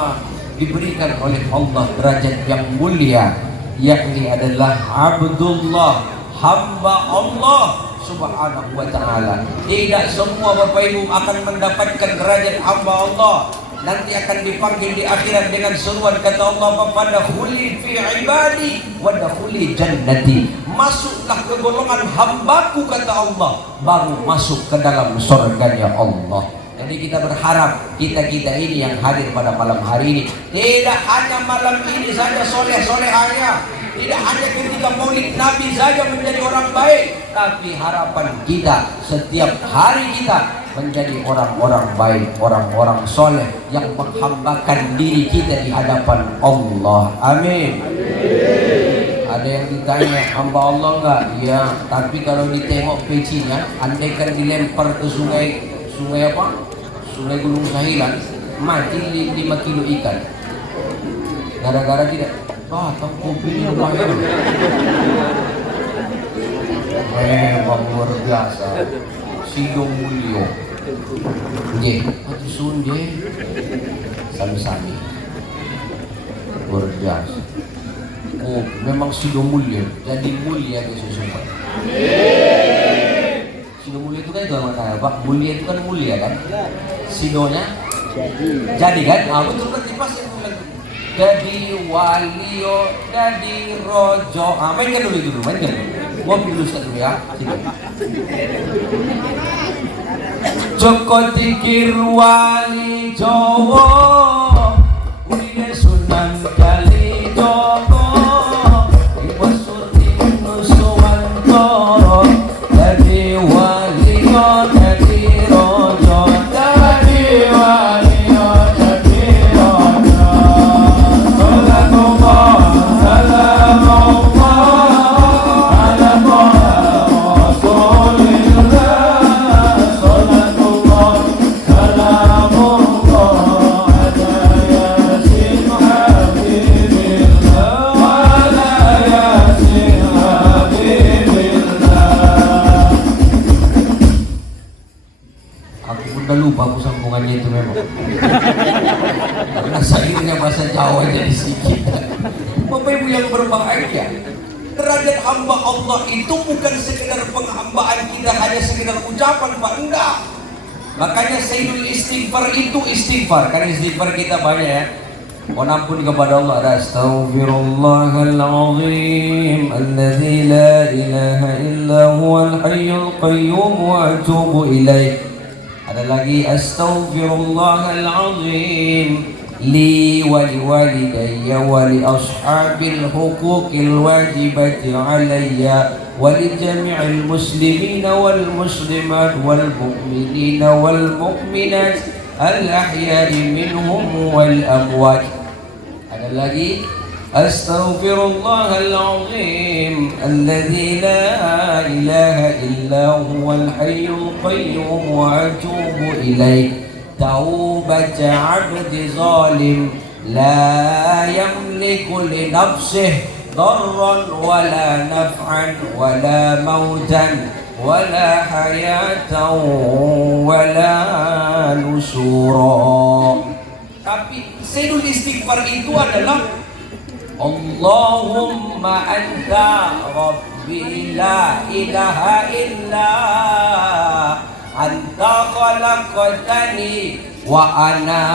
diberikan oleh Allah derajat yang mulia, yakni adalah Abdullah, hamba Allah Subhanahu wa taala. Tidak semua Bapak Ibu akan mendapatkan derajat hamba Allah. Nanti akan dipanggil di akhirat dengan seruan kata Allah, "Fadkhuli fi ibadi wa dkhuli jannati." Masuklah ke golongan hambaku kata Allah, baru masuk ke dalam surganya Allah. Jadi kita berharap kita ini yang hadir pada malam hari ini tidak hanya malam ini saja soleh-solehanya, tidak hanya ketika maulid Nabi saja menjadi orang baik, tapi harapan kita setiap hari kita menjadi orang-orang baik, orang-orang soleh yang menghambakan diri kita di hadapan Allah. Amin. Ada yang ditanya, hamba Allah enggak? Iya, tapi kalau ditengok pecinya, andaikan dilempar ke sungai apa? Sungai Gunung Sahilan, mati 5 kilo ikan. Gara-gara tidak batang kopi di rumahnya. Memang luar biasa. Sido Mulyo. Nggih, atuh sun nggih. Sami-sami. Luar biasa. Oh, memang Sido Mulyo. Jadi mulia ke sesungguhnya. Sido Mulyo itu kan itu makanya Pak. Mulia itu kan mulia kan. Sidonya jadi kan? Ah betul kan pas yang jadi walio, jadi rojo. Ah mainkan dulu itu dulu, mainkan dulu. Gua pilih dulu ya. Sini. Joko Tingkir Wali Jowo, Udine Sunan Kalijogo, Ibu Surti Nusuwantoro, jadi walio, jadi rojo, jadi walio, jadi rojo. Salatullah, salamullah, ala Rasulillah. Salatullah, salamullah, ala Yasin Habibillah, ala Yasin Habibillah. Aku pun udah lupa aku sambungannya itu memang. Karena sayangnya bahasa Jawa jadi sedikit. Bapak Ibu yang berbahagia, derajat hamba Allah itu bukan sekedar penghambaan kita hanya sekedar ucapan Pak, enggak. Makanya Sayyidul Istighfar itu istighfar. Karena istighfar kita banyak ya. Mohon ampun kepada Allah. Astaghfirullahaladzim alladzi la ilaha illa huwal hayyul qayyum wa atubu ilaih. Ada lagi astaghfirullahaladzim li wa liwalidayya wa li ashabil huquqil wajibati alayya wa li jami'il muslimina wal muslimat wal mu'minina wal mu'minat al ahya'i minhum wal amwat. Ada lagi astaghfirullahaladzim alladzi la ilaha illa huwal hayyul qayyum wa atubu ilaih. توبة عبد ظالم لا يملك لنفسه ضرا ولا نفعا ولا موتا ولا حياة ولا نشورا. Tapi Sayyidul Istighfar itu adalah Allahumma anta rabbi la ilaha illa anta khalaqtani wa ana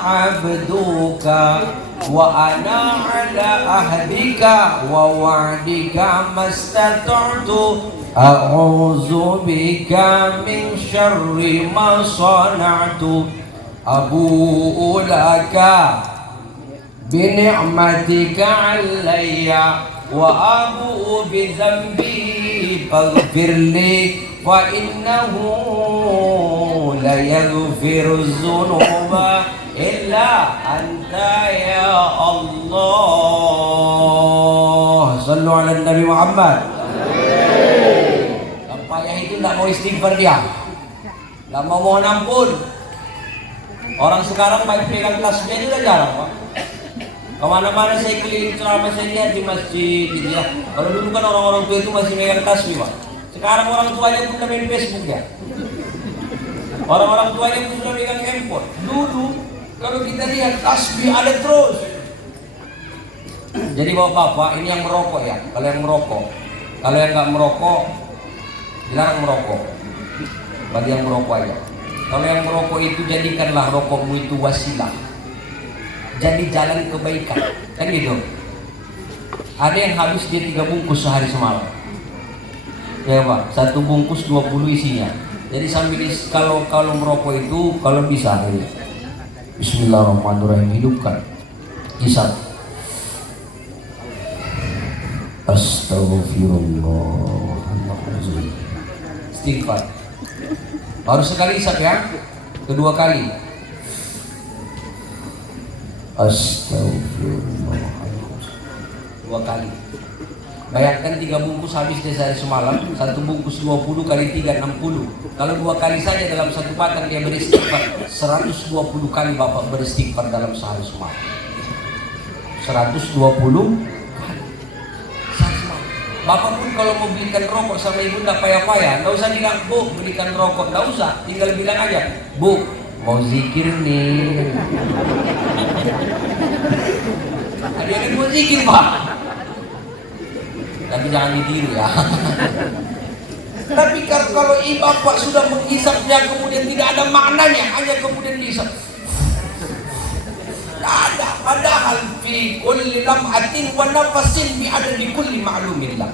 abduka wa ana ala ahdika wa wa'dika mastata'tu a'udzu bika min syarri ma sana'tu abu'u laka bi ni'matika 'alayya wa abu'u bi dhanbi faghfirli fa innahu la yaghfiru dzunuba illa anta ya Allah. Sallu ala Nabi Muhammad. Payah itu tidak mau istighfar dia, tidak mau mohon ampun. Orang sekarang main pegang tasbih itu udah jarang Pak. Kemana-mana saya keliling ceramah saya lihat di masjid gitu ya. Kalau dulu kan orang-orang tua itu masih megang tasbih Pak. Sekarang orang tuanya pun udah main Facebook ya. Orang-orang tuanya pun sudah megang handphone. Dulu kalau kita lihat tasbih ada terus. Jadi bapak-bapak ini yang merokok ya. Kalau yang merokok, kalau yang nggak merokok, dilarang merokok. Bagi yang merokok aja. Kalau yang merokok itu jadikanlah rokokmu itu wasilah. Jadi jalan kebaikan, kan gitu. Ada yang habis dia 3 bungkus sehari semalam. Ya Pak, 1 bungkus 20 isinya. Jadi sambil kalau merokok itu kalau bisa ya. Bismillahirrahmanirrahim, hidupkan. Isap. Astaghfirullahaladzim. Istighfar. Baru sekali isap ya. Kedua kali. Astaghfirullahaladzim. 2 kali. Bayangkan 3 bungkus habis dia sehari semalam. 1 bungkus 20 kali 3 60. Kalau 2 kali saja dalam 1 batang dia beristighfar, 120 kali bapak beristighfar dalam sehari semalam. 120 kali. Bapak pun kalau mau belikan rokok sama ibu nggak payah-payah, nggak usah bilang, Bu belikan rokok, nggak usah, tinggal bilang aja, Bu mau zikir nih. Ada yang mau zikir Pak, tapi jangan ditiru ya. Tapi kalau ibu bapak sudah menghisapnya kemudian tidak ada maknanya, hanya kemudian dihisap. Ada, padahal fi kulli lam'atin wa nafasin bi adadi kulli ma'lumillah.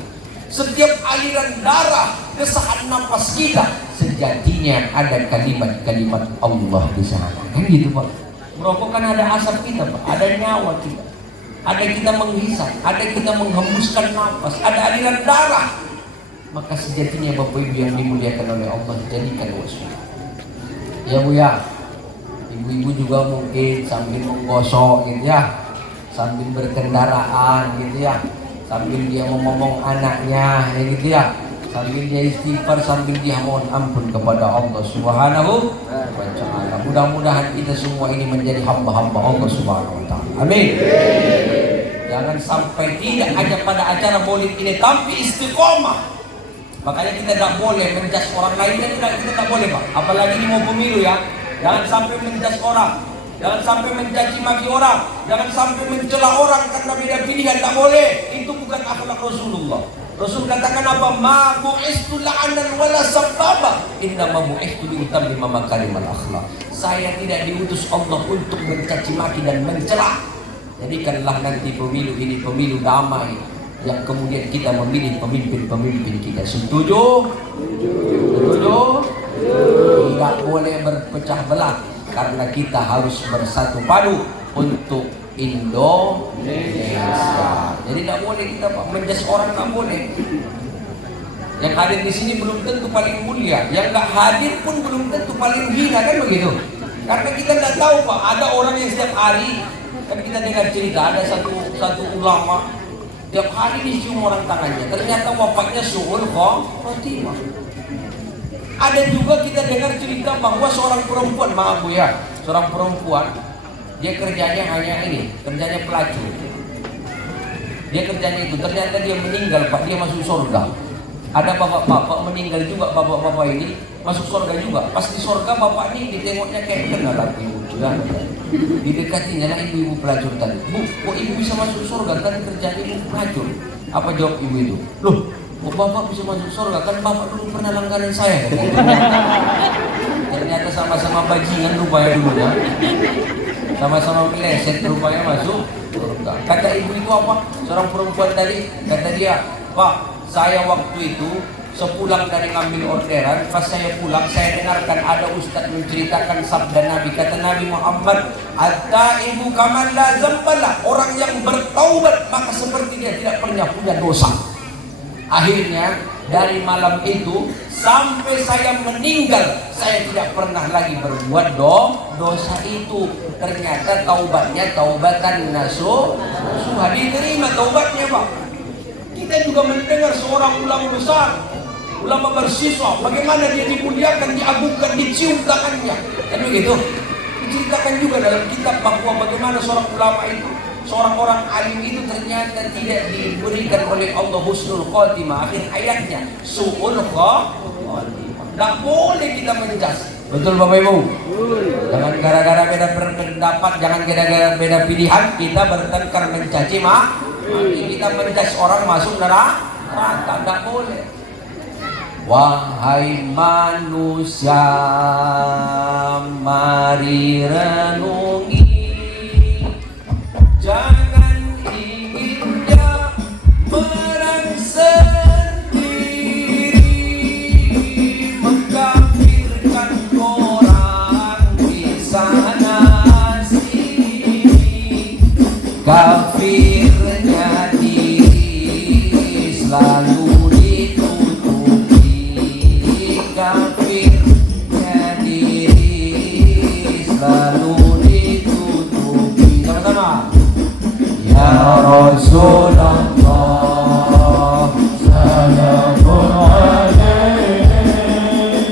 Setiap aliran darah, desahan nafas kita sejatinya ada kalimat-kalimat Allah di sana. Kan gitu Pak. Merokok kan ada asap kita Pak, ada nyawa kita. Ada kita menghisap, ada kita menghembuskan nafas, ada aliran darah. Maka sejatinya Bapak Ibu yang dimuliakan oleh Allah, jadikan wasilah. Ya Bu ya. Ibu-ibu juga mungkin sambil menggosok gitu ya, sambil berkendaraan gitu ya, sambil dia ngomong anaknya ya gitu ya, sambil dia istighfar, sambil dia mohon ampun kepada Allah Subhanahu wa ta'ala. Mudah-mudahan kita semua ini menjadi hamba-hamba Allah Subhanahu wa ta'ala. Amin. Jangan sampai tidak ada pada acara maulid ini tapi istiqomah. Makanya kita tidak boleh menjudge orang lain, kita tidak boleh Pak. Apalagi ini mau pemilu ya. Jangan sampai menjudge orang, jangan sampai mencaci maki orang, jangan sampai mencela orang karena beda pilihan, tak boleh. Itu bukan akhlak Rasulullah. Rasul katakan apa? Ma bu'istu la'anan wala sababa, inna ma bu'istu liutammima makarimal akhlak. Saya tidak diutus Allah untuk mencaci maki dan mencela. Jadikanlah nanti pemilu ini pemilu damai, yang kemudian kita memilih pemimpin-pemimpin kita. Setuju? Setuju? Tidak boleh berpecah belah, karena kita harus bersatu padu untuk Indonesia. Jadi tidak boleh kita menjudge orang, tidak boleh. Yang hadir di sini belum tentu paling mulia, yang nggak hadir pun belum tentu paling hina, kan begitu? Karena kita nggak tahu Pak, ada orang yang setiap hari, kan kita dengar cerita, ada satu ulama tiap hari dicium orang tangannya, ternyata wafatnya su'ul khotimah. Ada juga kita dengar cerita bahwa seorang perempuan, maaf Bu ya, seorang perempuan, dia kerjanya hanya ini, kerjanya pelacur. Dia kerjanya itu, ternyata dia meninggal Pak, dia masuk surga. Ada bapak-bapak meninggal juga, bapak-bapak ini masuk surga juga. Pas di surga bapak ini ditengoknya kayak kenal lagi ya. Didekatinya lah ibu-ibu pelacur tadi. Bu, kok ibu bisa masuk surga? Kan kerjanya ibu pelacur. Apa jawab ibu itu? Loh, kok bapak bisa masuk surga? Kan bapak dulu pernah langganan saya. Ternyata sama-sama bajingan rupanya dulu ya. Sama-sama meleset rupanya masuk surga. Kata ibu itu apa? Seorang perempuan tadi, kata dia, Pak, saya waktu itu sepulang dari ngambil orderan, pas saya pulang saya dengarkan ada ustaz menceritakan sabda Nabi. Kata Nabi Muhammad, at-taibu kaman la dzambala, orang yang bertaubat maka seperti dia tidak pernah punya dosa. Akhirnya dari malam itu sampai saya meninggal, saya tidak pernah lagi berbuat dosa itu. Ternyata taubatnya taubatan nasuha, diterima taubatnya Pak. Kita juga mendengar seorang ulama besar, ulama bersiswa, bagaimana dia dimuliakan, diagungkan, dicium tangannya. Kan begitu? Diceritakan juga dalam kitab bahwa bagaimana seorang ulama itu, seorang orang alim itu ternyata tidak diberikan oleh Allah husnul khotimah. Akhir ayatnya su'ul khotimah. Tak boleh kita menjas. Betul Bapak Ibu? Jangan gara-gara beda pendapat, jangan gara-gara beda pilihan kita bertengkar mencaci kita menjas orang masuk neraka, tidak boleh. Wahai manusia, mari renungi, jangan ingin menang sendiri, mengkafirkan orang di sana sini. Kafirnya diri selalu Rasulullah salamun alaihi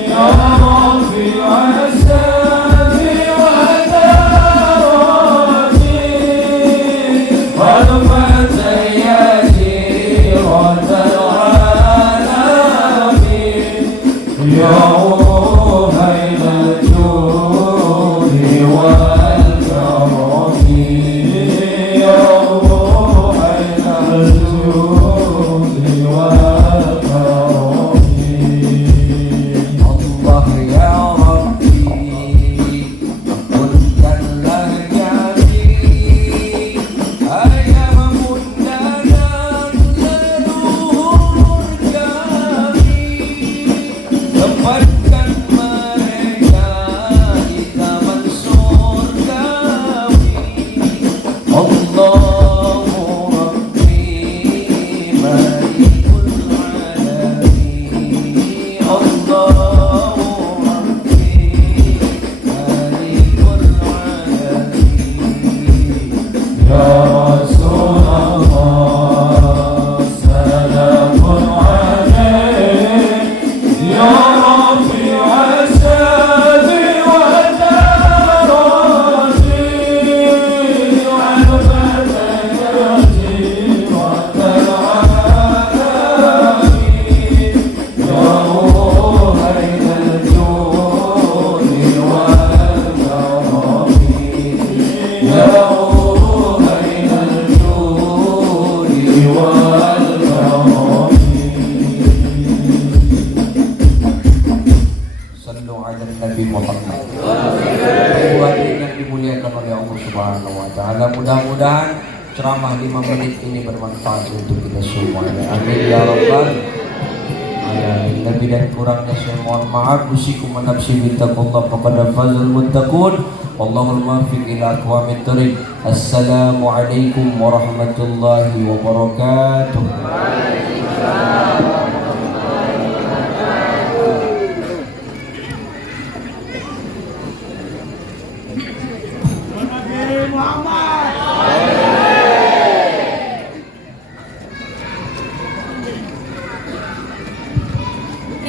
ya Rabbi ashabi wa darati wa dimuliakan oleh Allah Subhanahu wa taala. Mudah-mudahan ceramah 5 menit ini bermanfaat untuk kita semua. Amin ya rabbal alamin. Lebih dan kurangnya saya mohon maaf. Usikum wa nafsi bittaqullah faqad fazal muttaqun. Wallahul muwaffiq ila aqwamit thoriq. Assalamualaikum warahmatullahi wabarakatuh.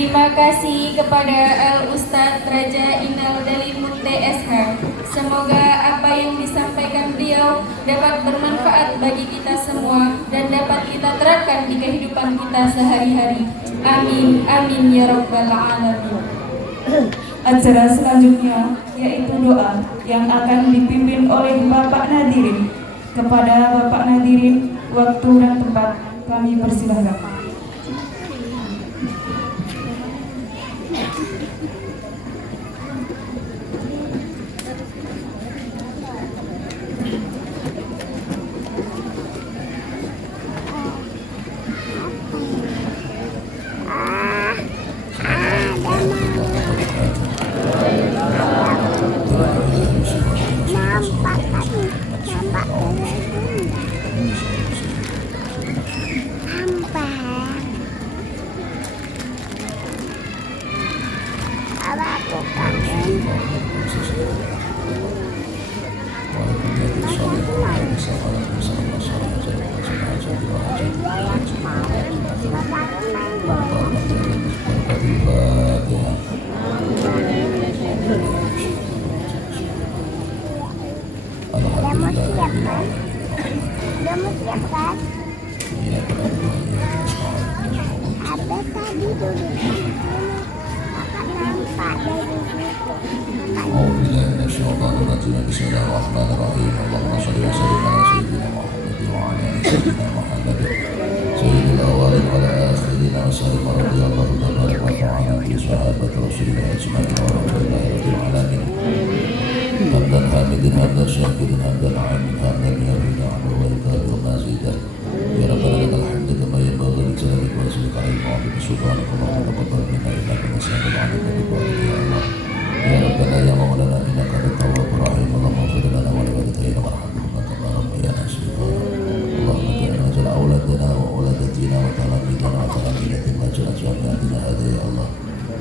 Terima kasih kepada Al Ustadz Raja Inal Dalimun TSH. Semoga apa yang disampaikan beliau dapat bermanfaat bagi kita semua dan dapat kita terapkan di kehidupan kita sehari-hari. Amin, amin ya rabbal alamin. Acara selanjutnya yaitu doa yang akan dipimpin oleh Bapak Nadirin. Kepada Bapak Nadirin, waktu dan tempat kami persilahkan. Bismillahirrahmanirrahim. Allahumma shalli wa sallim ala sayyidina Muhammad wa ala ali sayyidina Muhammad sayyidil awwalin wal akhirin wa sallim radhiyallahu tabaraka wa ta'ala fi sahabati rasulillah ajma'in wa rabbil alamin. Hamdan hamidin hamdan syakirin hamdan amin hamdan yamina wa ikram mazidah. Ya rabbana lakal hamdu kama yanbaghi li jalalika wa sultanika wa bi subhanaka wa taqabbal minna innaka antas samiul alim ya Allah. Ya rabbana ya maulana innaka at-tawwabur rahim. Allahumma ighfir lana wa li walidayna warhamhuma kama rabbayana shighara. Allahumma ja'alna waj'al auladana wa auladatina wa talamidana wa talamidatina waj'al jami'atina hadha ya Allah.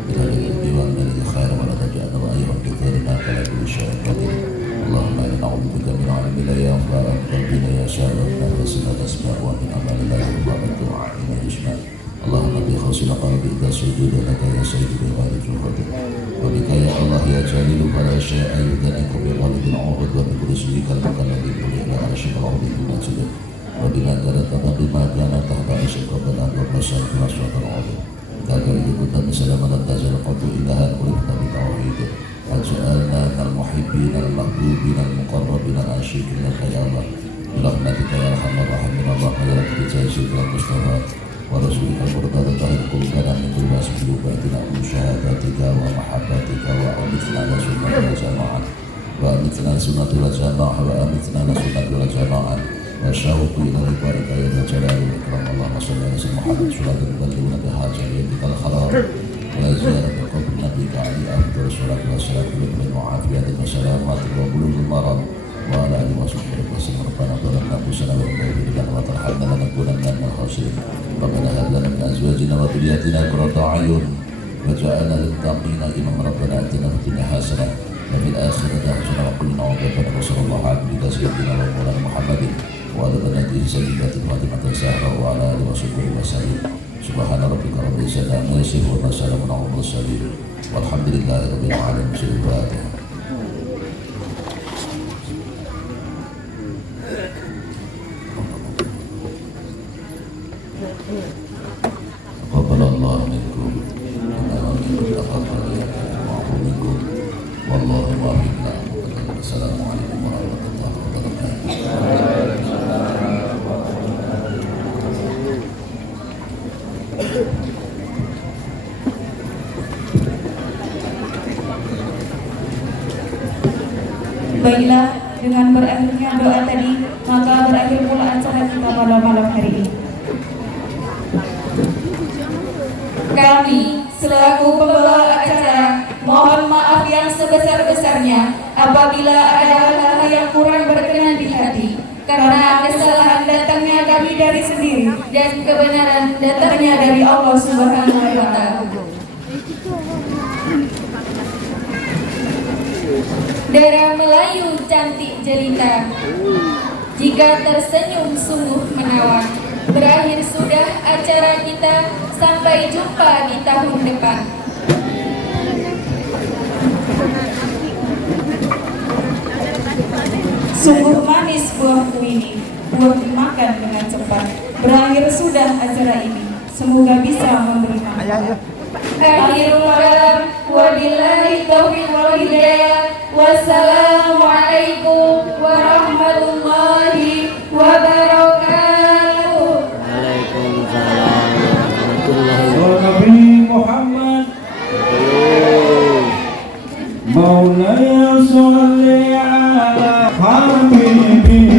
Bila diwan dari khair wa la taj'alna wa ayyuhal kathirina kala kulli syai'in qadir. Allahumma inna na'udzubika min 'ilmin la yanfa' wa qalbin la yasha'u wa nafsin la tasma' wa min amalin la yurda wa du'a'in yashma'. Allahumma bi khawsil qalbi idza sujud laka ya sayyidi bi ghairi juhud. وبك يا الله يا جليل فلا شيء يدنك بغالب العهد وبكرسيك المكان الذي بني على عرشك العظيم في مسجدك وبما كانت بما كان تحت عرشك ربنا والبشر في عرشك العظيم ذاك الذي كنت بسلام لا تزال قط إلها قلت بتوحيده وجعلنا من المحبين المحبوبين المقربين العاشقين لك يا الله برحمتك يا ارحم الراحمين اللهم لا تجعل شرك المصطفى ورسولك المرتضى طهر قلوبنا من كل واسع قلوبنا من شهادتك ومحبتك وأمتنا على سنة والجماعة وأمتنا سنة والجماعة وأمتنا على سنة والجماعة والشوق إلى لقائك يا ذا الجلال والإكرام اللهم صل على سيدنا محمد صلاة تبلغنا بها جميع الخلاق وزيارة قبر نبيك عليه أفضل الصلاة والسلام بالأمن وعافية وسلامات وبلوغ المرض وعلى آله وصحبه وسلم ربنا ظلمنا أنفسنا وإن لم تغفر لنا وترحمنا لنكونن من الخاسرين ربنا هب لنا من أزواجنا وذرياتنا قرة أعين وجعلنا للمتقين إماما ربنا آتنا في الدنيا حسنة وفي الآخرة حسنة وقنا عذاب النار وصلى الله على سيدنا ومولانا محمد وعلى بناته سيدات فاطمة الزهراء وعلى آله وصحبه وسلم سبحان ربك رب العزة عما يصفون وسلام على المرسلين والحمد لله رب العالمين. الفاتحة. تقبل الله منكم إنما منكم تقبل الله منكم والله وافقنا. السلام عليكم ورحمة الله وبركاته. Baiklah, dengan berakhirnya doa tadi, maka berakhir pula acara kita pada malam hari ini. Kami selaku pembawa acara mohon maaf yang sebesar-besarnya apabila ada hal-hal yang kurang berkenan di hati, karena kesalahan datangnya kami dari sendiri dan kebenaran datangnya dari Allah Subhanahu wa Ta'ala. Darah Melayu cantik jelita, jika tersenyum sungguh menawan. Berakhir sudah acara kita, sampai jumpa di tahun depan. Sungguh manis buahku ini, buah dimakan dengan cepat. Berakhir sudah acara ini, semoga bisa memberi manfaat. Akhirul kalam, wabillahi taufiq wal hidayah. Wassalamualaikum warahmatullahi wabarakatuh. Nabi Muhammad Maulaya salli ala habibika